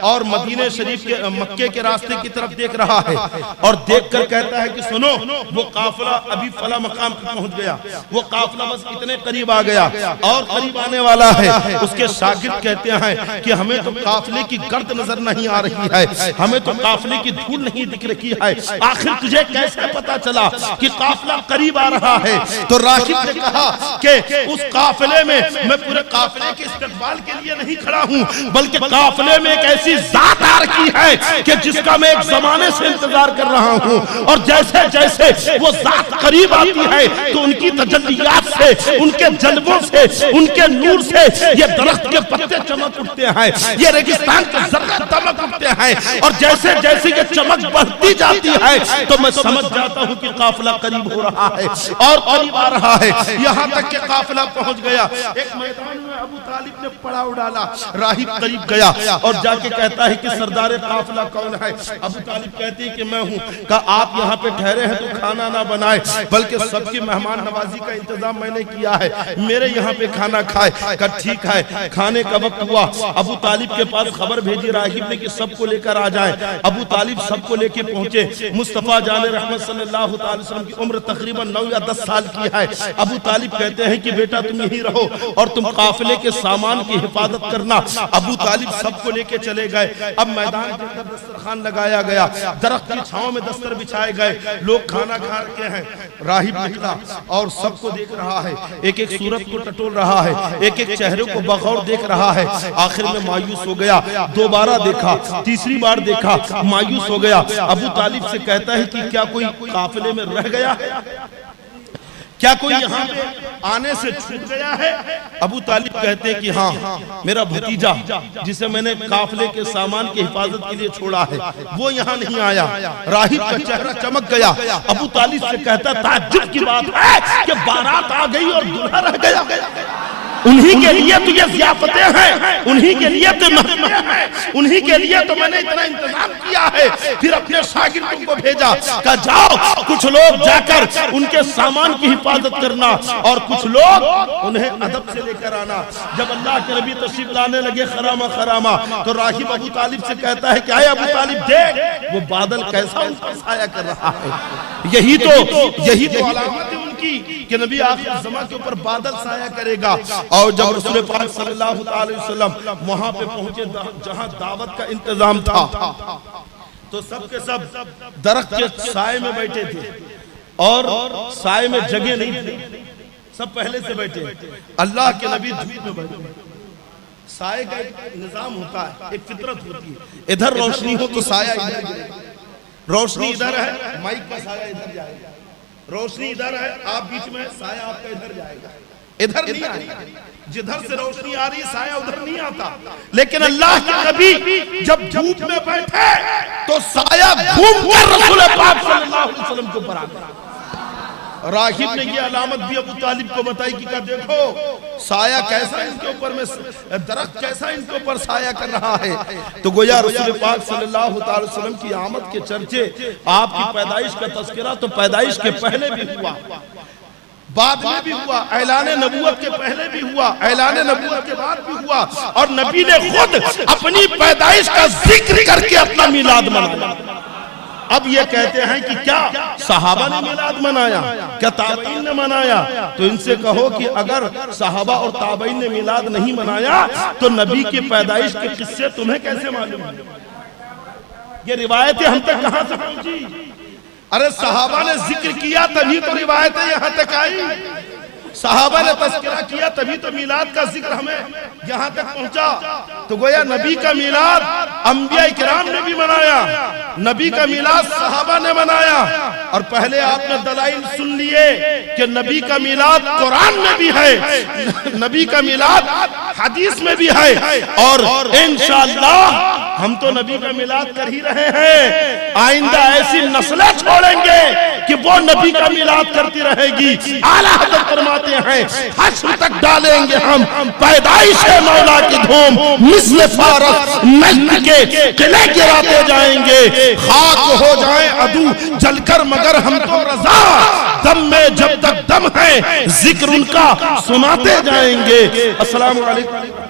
और मदीने शरीफ के मक्के के रास्ते की तरफ देख रहा है और देख कर कहता है कि सुनो, वो काफिला अभी फला मकाम पर पहुंच गया, वो काफिला बस इतने करीब आ गया और करीब आने वाला है। उसके शागिर्द कहते हैं कि हमें तो काफिले की गर्द नजर नहीं आ रही है, हमें तो काफिले की धूल नहीं दिख रही है, आखिर तुझे कैसे पता चला कि काफिला करीब आ रहा है? तो राशिद ने कहा कि उस काफिले में मैं पूरे काफिले के इस्तकबाल के लिए नहीं खड़ा हूं, बल्कि काफिले में एक ऐसी जात आ रखी है कि जिसका मैं एक जमाने से इंतजार कर रहा हूं। और जैसे जैसे वो जात करीब आती है तो उनकी तजल्लियात से, उनके जलवों से, उनके नूर से ये दरख्त के पत्ते चमक उठते हैं, ये रेगिस्तान के जर्रे चमक उठते हैं। और जैसे जैसे ये चमक बढ़ती जाती है तो मैं समझ जाता हूं कि काफिला करीब हो रहा है और करीब आ रहा है। यहां तक कि काफिला पहुंच गया। एक मैदान में अबू तालिब ने पड़ाव डाला। राहिब करीब गया और जाके कहता है कि सरदार काफिला कौन है? अबू तालिब कहते हैं कि मैं हूँ। कहा आप यहाँ पे ठहरे हैं तो खाना ना बनाए, बल्कि सबकी मेहमान नवाजी का इंतजाम मैंने किया है, मेरे यहाँ पे खाना खाए। कहा ठीक है। खाने का वक्त हुआ, अबू तालिब के पास खबर भेजी राहिब ने कि सबको लेकर आ जाए। अबू तालिब सबको लेके पहुंचे। मुस्तफा जाने रहमत सल्लल्लाहु अलैहि वसल्लम की उम्र तकरीबन 9 या 10 साल की है। अबू तालिब कहते हैं कि बेटा तुम यहीं रहो और तुम काफिले के सामान की हिफाजत करना। अबू तालिब सबको लेके चले गए। अब मैदान के अंदर दस्तरखान लगाया गया, दरख्त की छांव में दस्तर बिछाए गए, लोग खाना खा रहे हैं। राहिब निकला और सबको देख रहा है, एक एक सूरत को टटोल रहा है, एक एक चेहरे को बगौर देख रहा है। आखिर में मायूस हो गया। दोबारा देखा, तीसरी बार देखा, मायूस हो गया। अबू तालिब से कहता है कि क्या कोई काफिले में रह गया है? क्या कोई यहाँ पे आने से छूट गया है? अबू तालिब कहते हैं कि हाँ, मेरा भतीजा जिसे मैंने काफिले के सामान की हिफाजत के लिए छोड़ा है वो यहाँ नहीं आया। राहिब का चेहरा चमक गया। अबू तालिब से कहता ताज्जुब की बात है कि बारात आ गई और दूल्हा रह गया। उन्हीं के लिए तो ये ज़ियाफ़तें हैं, उन्हीं के लिए तो मेहमान हैं, उन्हीं के लिए तो मैंने इतना इंतजाम किया है। फिर अपने शागिर्दों को भेजा, कहा जाओ कुछ लोग जाकर उनके सामान की हिफाजत करना और कुछ लोग उन्हें अदब से लेकर आना। जब अल्लाह के नबी तशरीफ लाने लगे खरामा खरामा, तो राहिब अबू तालिब से कहता है कि आए अबू तालिब देख वो बादल कैसा उन पर साया कर रहा है। यही तो अलामत है उनकी कि नबी आखिर ज़मां के ऊपर बादल साया करेगा। और जब रसूल पाक सल्लल्लाहु अलैहि वसल्लम वहां पे पहुंचे जहां दावत का इंतजाम था, तो सब के सब दरख्त के साए में बैठे थे और साए में जगह नहीं थी, सब पहले से बैठे। अल्लाह के नबी धूप में बैठे। साए का एक निजाम होता है, एक फितरत होती है, इधर रोशनी हो तो साया इधर, रोशनी इधर है माइक का साया इधर जाएगा, रोशनी इधर है आप बीच में, साया आपका इधर जाएगा, इधर नहीं आएगा। जिधर से रोशनी आ रही है साया उधर नहीं आता। लेकिन अल्लाह के नबी जब धूप में बैठे तो साया घूमकर रसूल पाक सल्लल्लाहु अलैहि वसल्लम के ऊपर आ गया। राहिब ने ये अलामत भी अबू तालिब को बताई कि क्या देखो साया कैसा इनके ऊपर में, दरख्त कैसा इनके ऊपर साया कर रहा है। तो गोया रसूल पाक सल्लल्लाहु अलैहि वसल्लम की आमद के चर्चे, आपकी पैदाइश का तज़किरा तो पैदाइश के पहले भी हुआ, बाद में भी हुआ, ऐलान नबूवत के पहले भी हुआ, ऐलान नबूवत के बाद भी हुआ, और नबी ने खुद अपनी पैदाइश का जिक्र करके अपना मिलाद मनाया। अब ये कहते हैं कि क्या सहाबा ने मिलाद मनाया, क्या ताबईन ने मनाया? तो इनसे कहो कि अगर सहाबा और ताबईन ने मिलाद नहीं मनाया तो नबी की पैदाइश के किस्से तुम्हें कैसे मालूम? ये रिवायतें हम तक कहां से पहुंची? अरे सहाबा ने जिक्र किया तभी तो रिवायतें यहाँ तक आई, सहाबा ने तज़किरा किया तभी तो मिलाद का जिक्र हमें यहाँ तक पहुँचा। तो गोया नबी का मिलाद अंबिया इकराम ने भी मनाया, नबी का मिलाद सहाबा ने मनाया, और पहले आपने दलाइल सुन लिए कि नबी का मिलाद कुरान में भी है, नबी का मिलाद हदीस में भी है, और इंशाअल्लाह हम तो नबी का मिलाद कर ही रहे हैं। आइंदा ऐसी नस्लें छोड़ेंगे कि वो नबी का मिलाद करती रहेगी। आला हज़रत फरमाते हैं हश्र तक डालेंगे हम पैदाइश मौला की धूम, मिस्ल फारस नज्द के किले गिराते जाएंगे, खाक हो जाए अदू जलकर मगर हम तो रजा, दम में जब तक दम है जिक्र उनका सुनाते जाएंगे। अस्सलाम वालेकुम।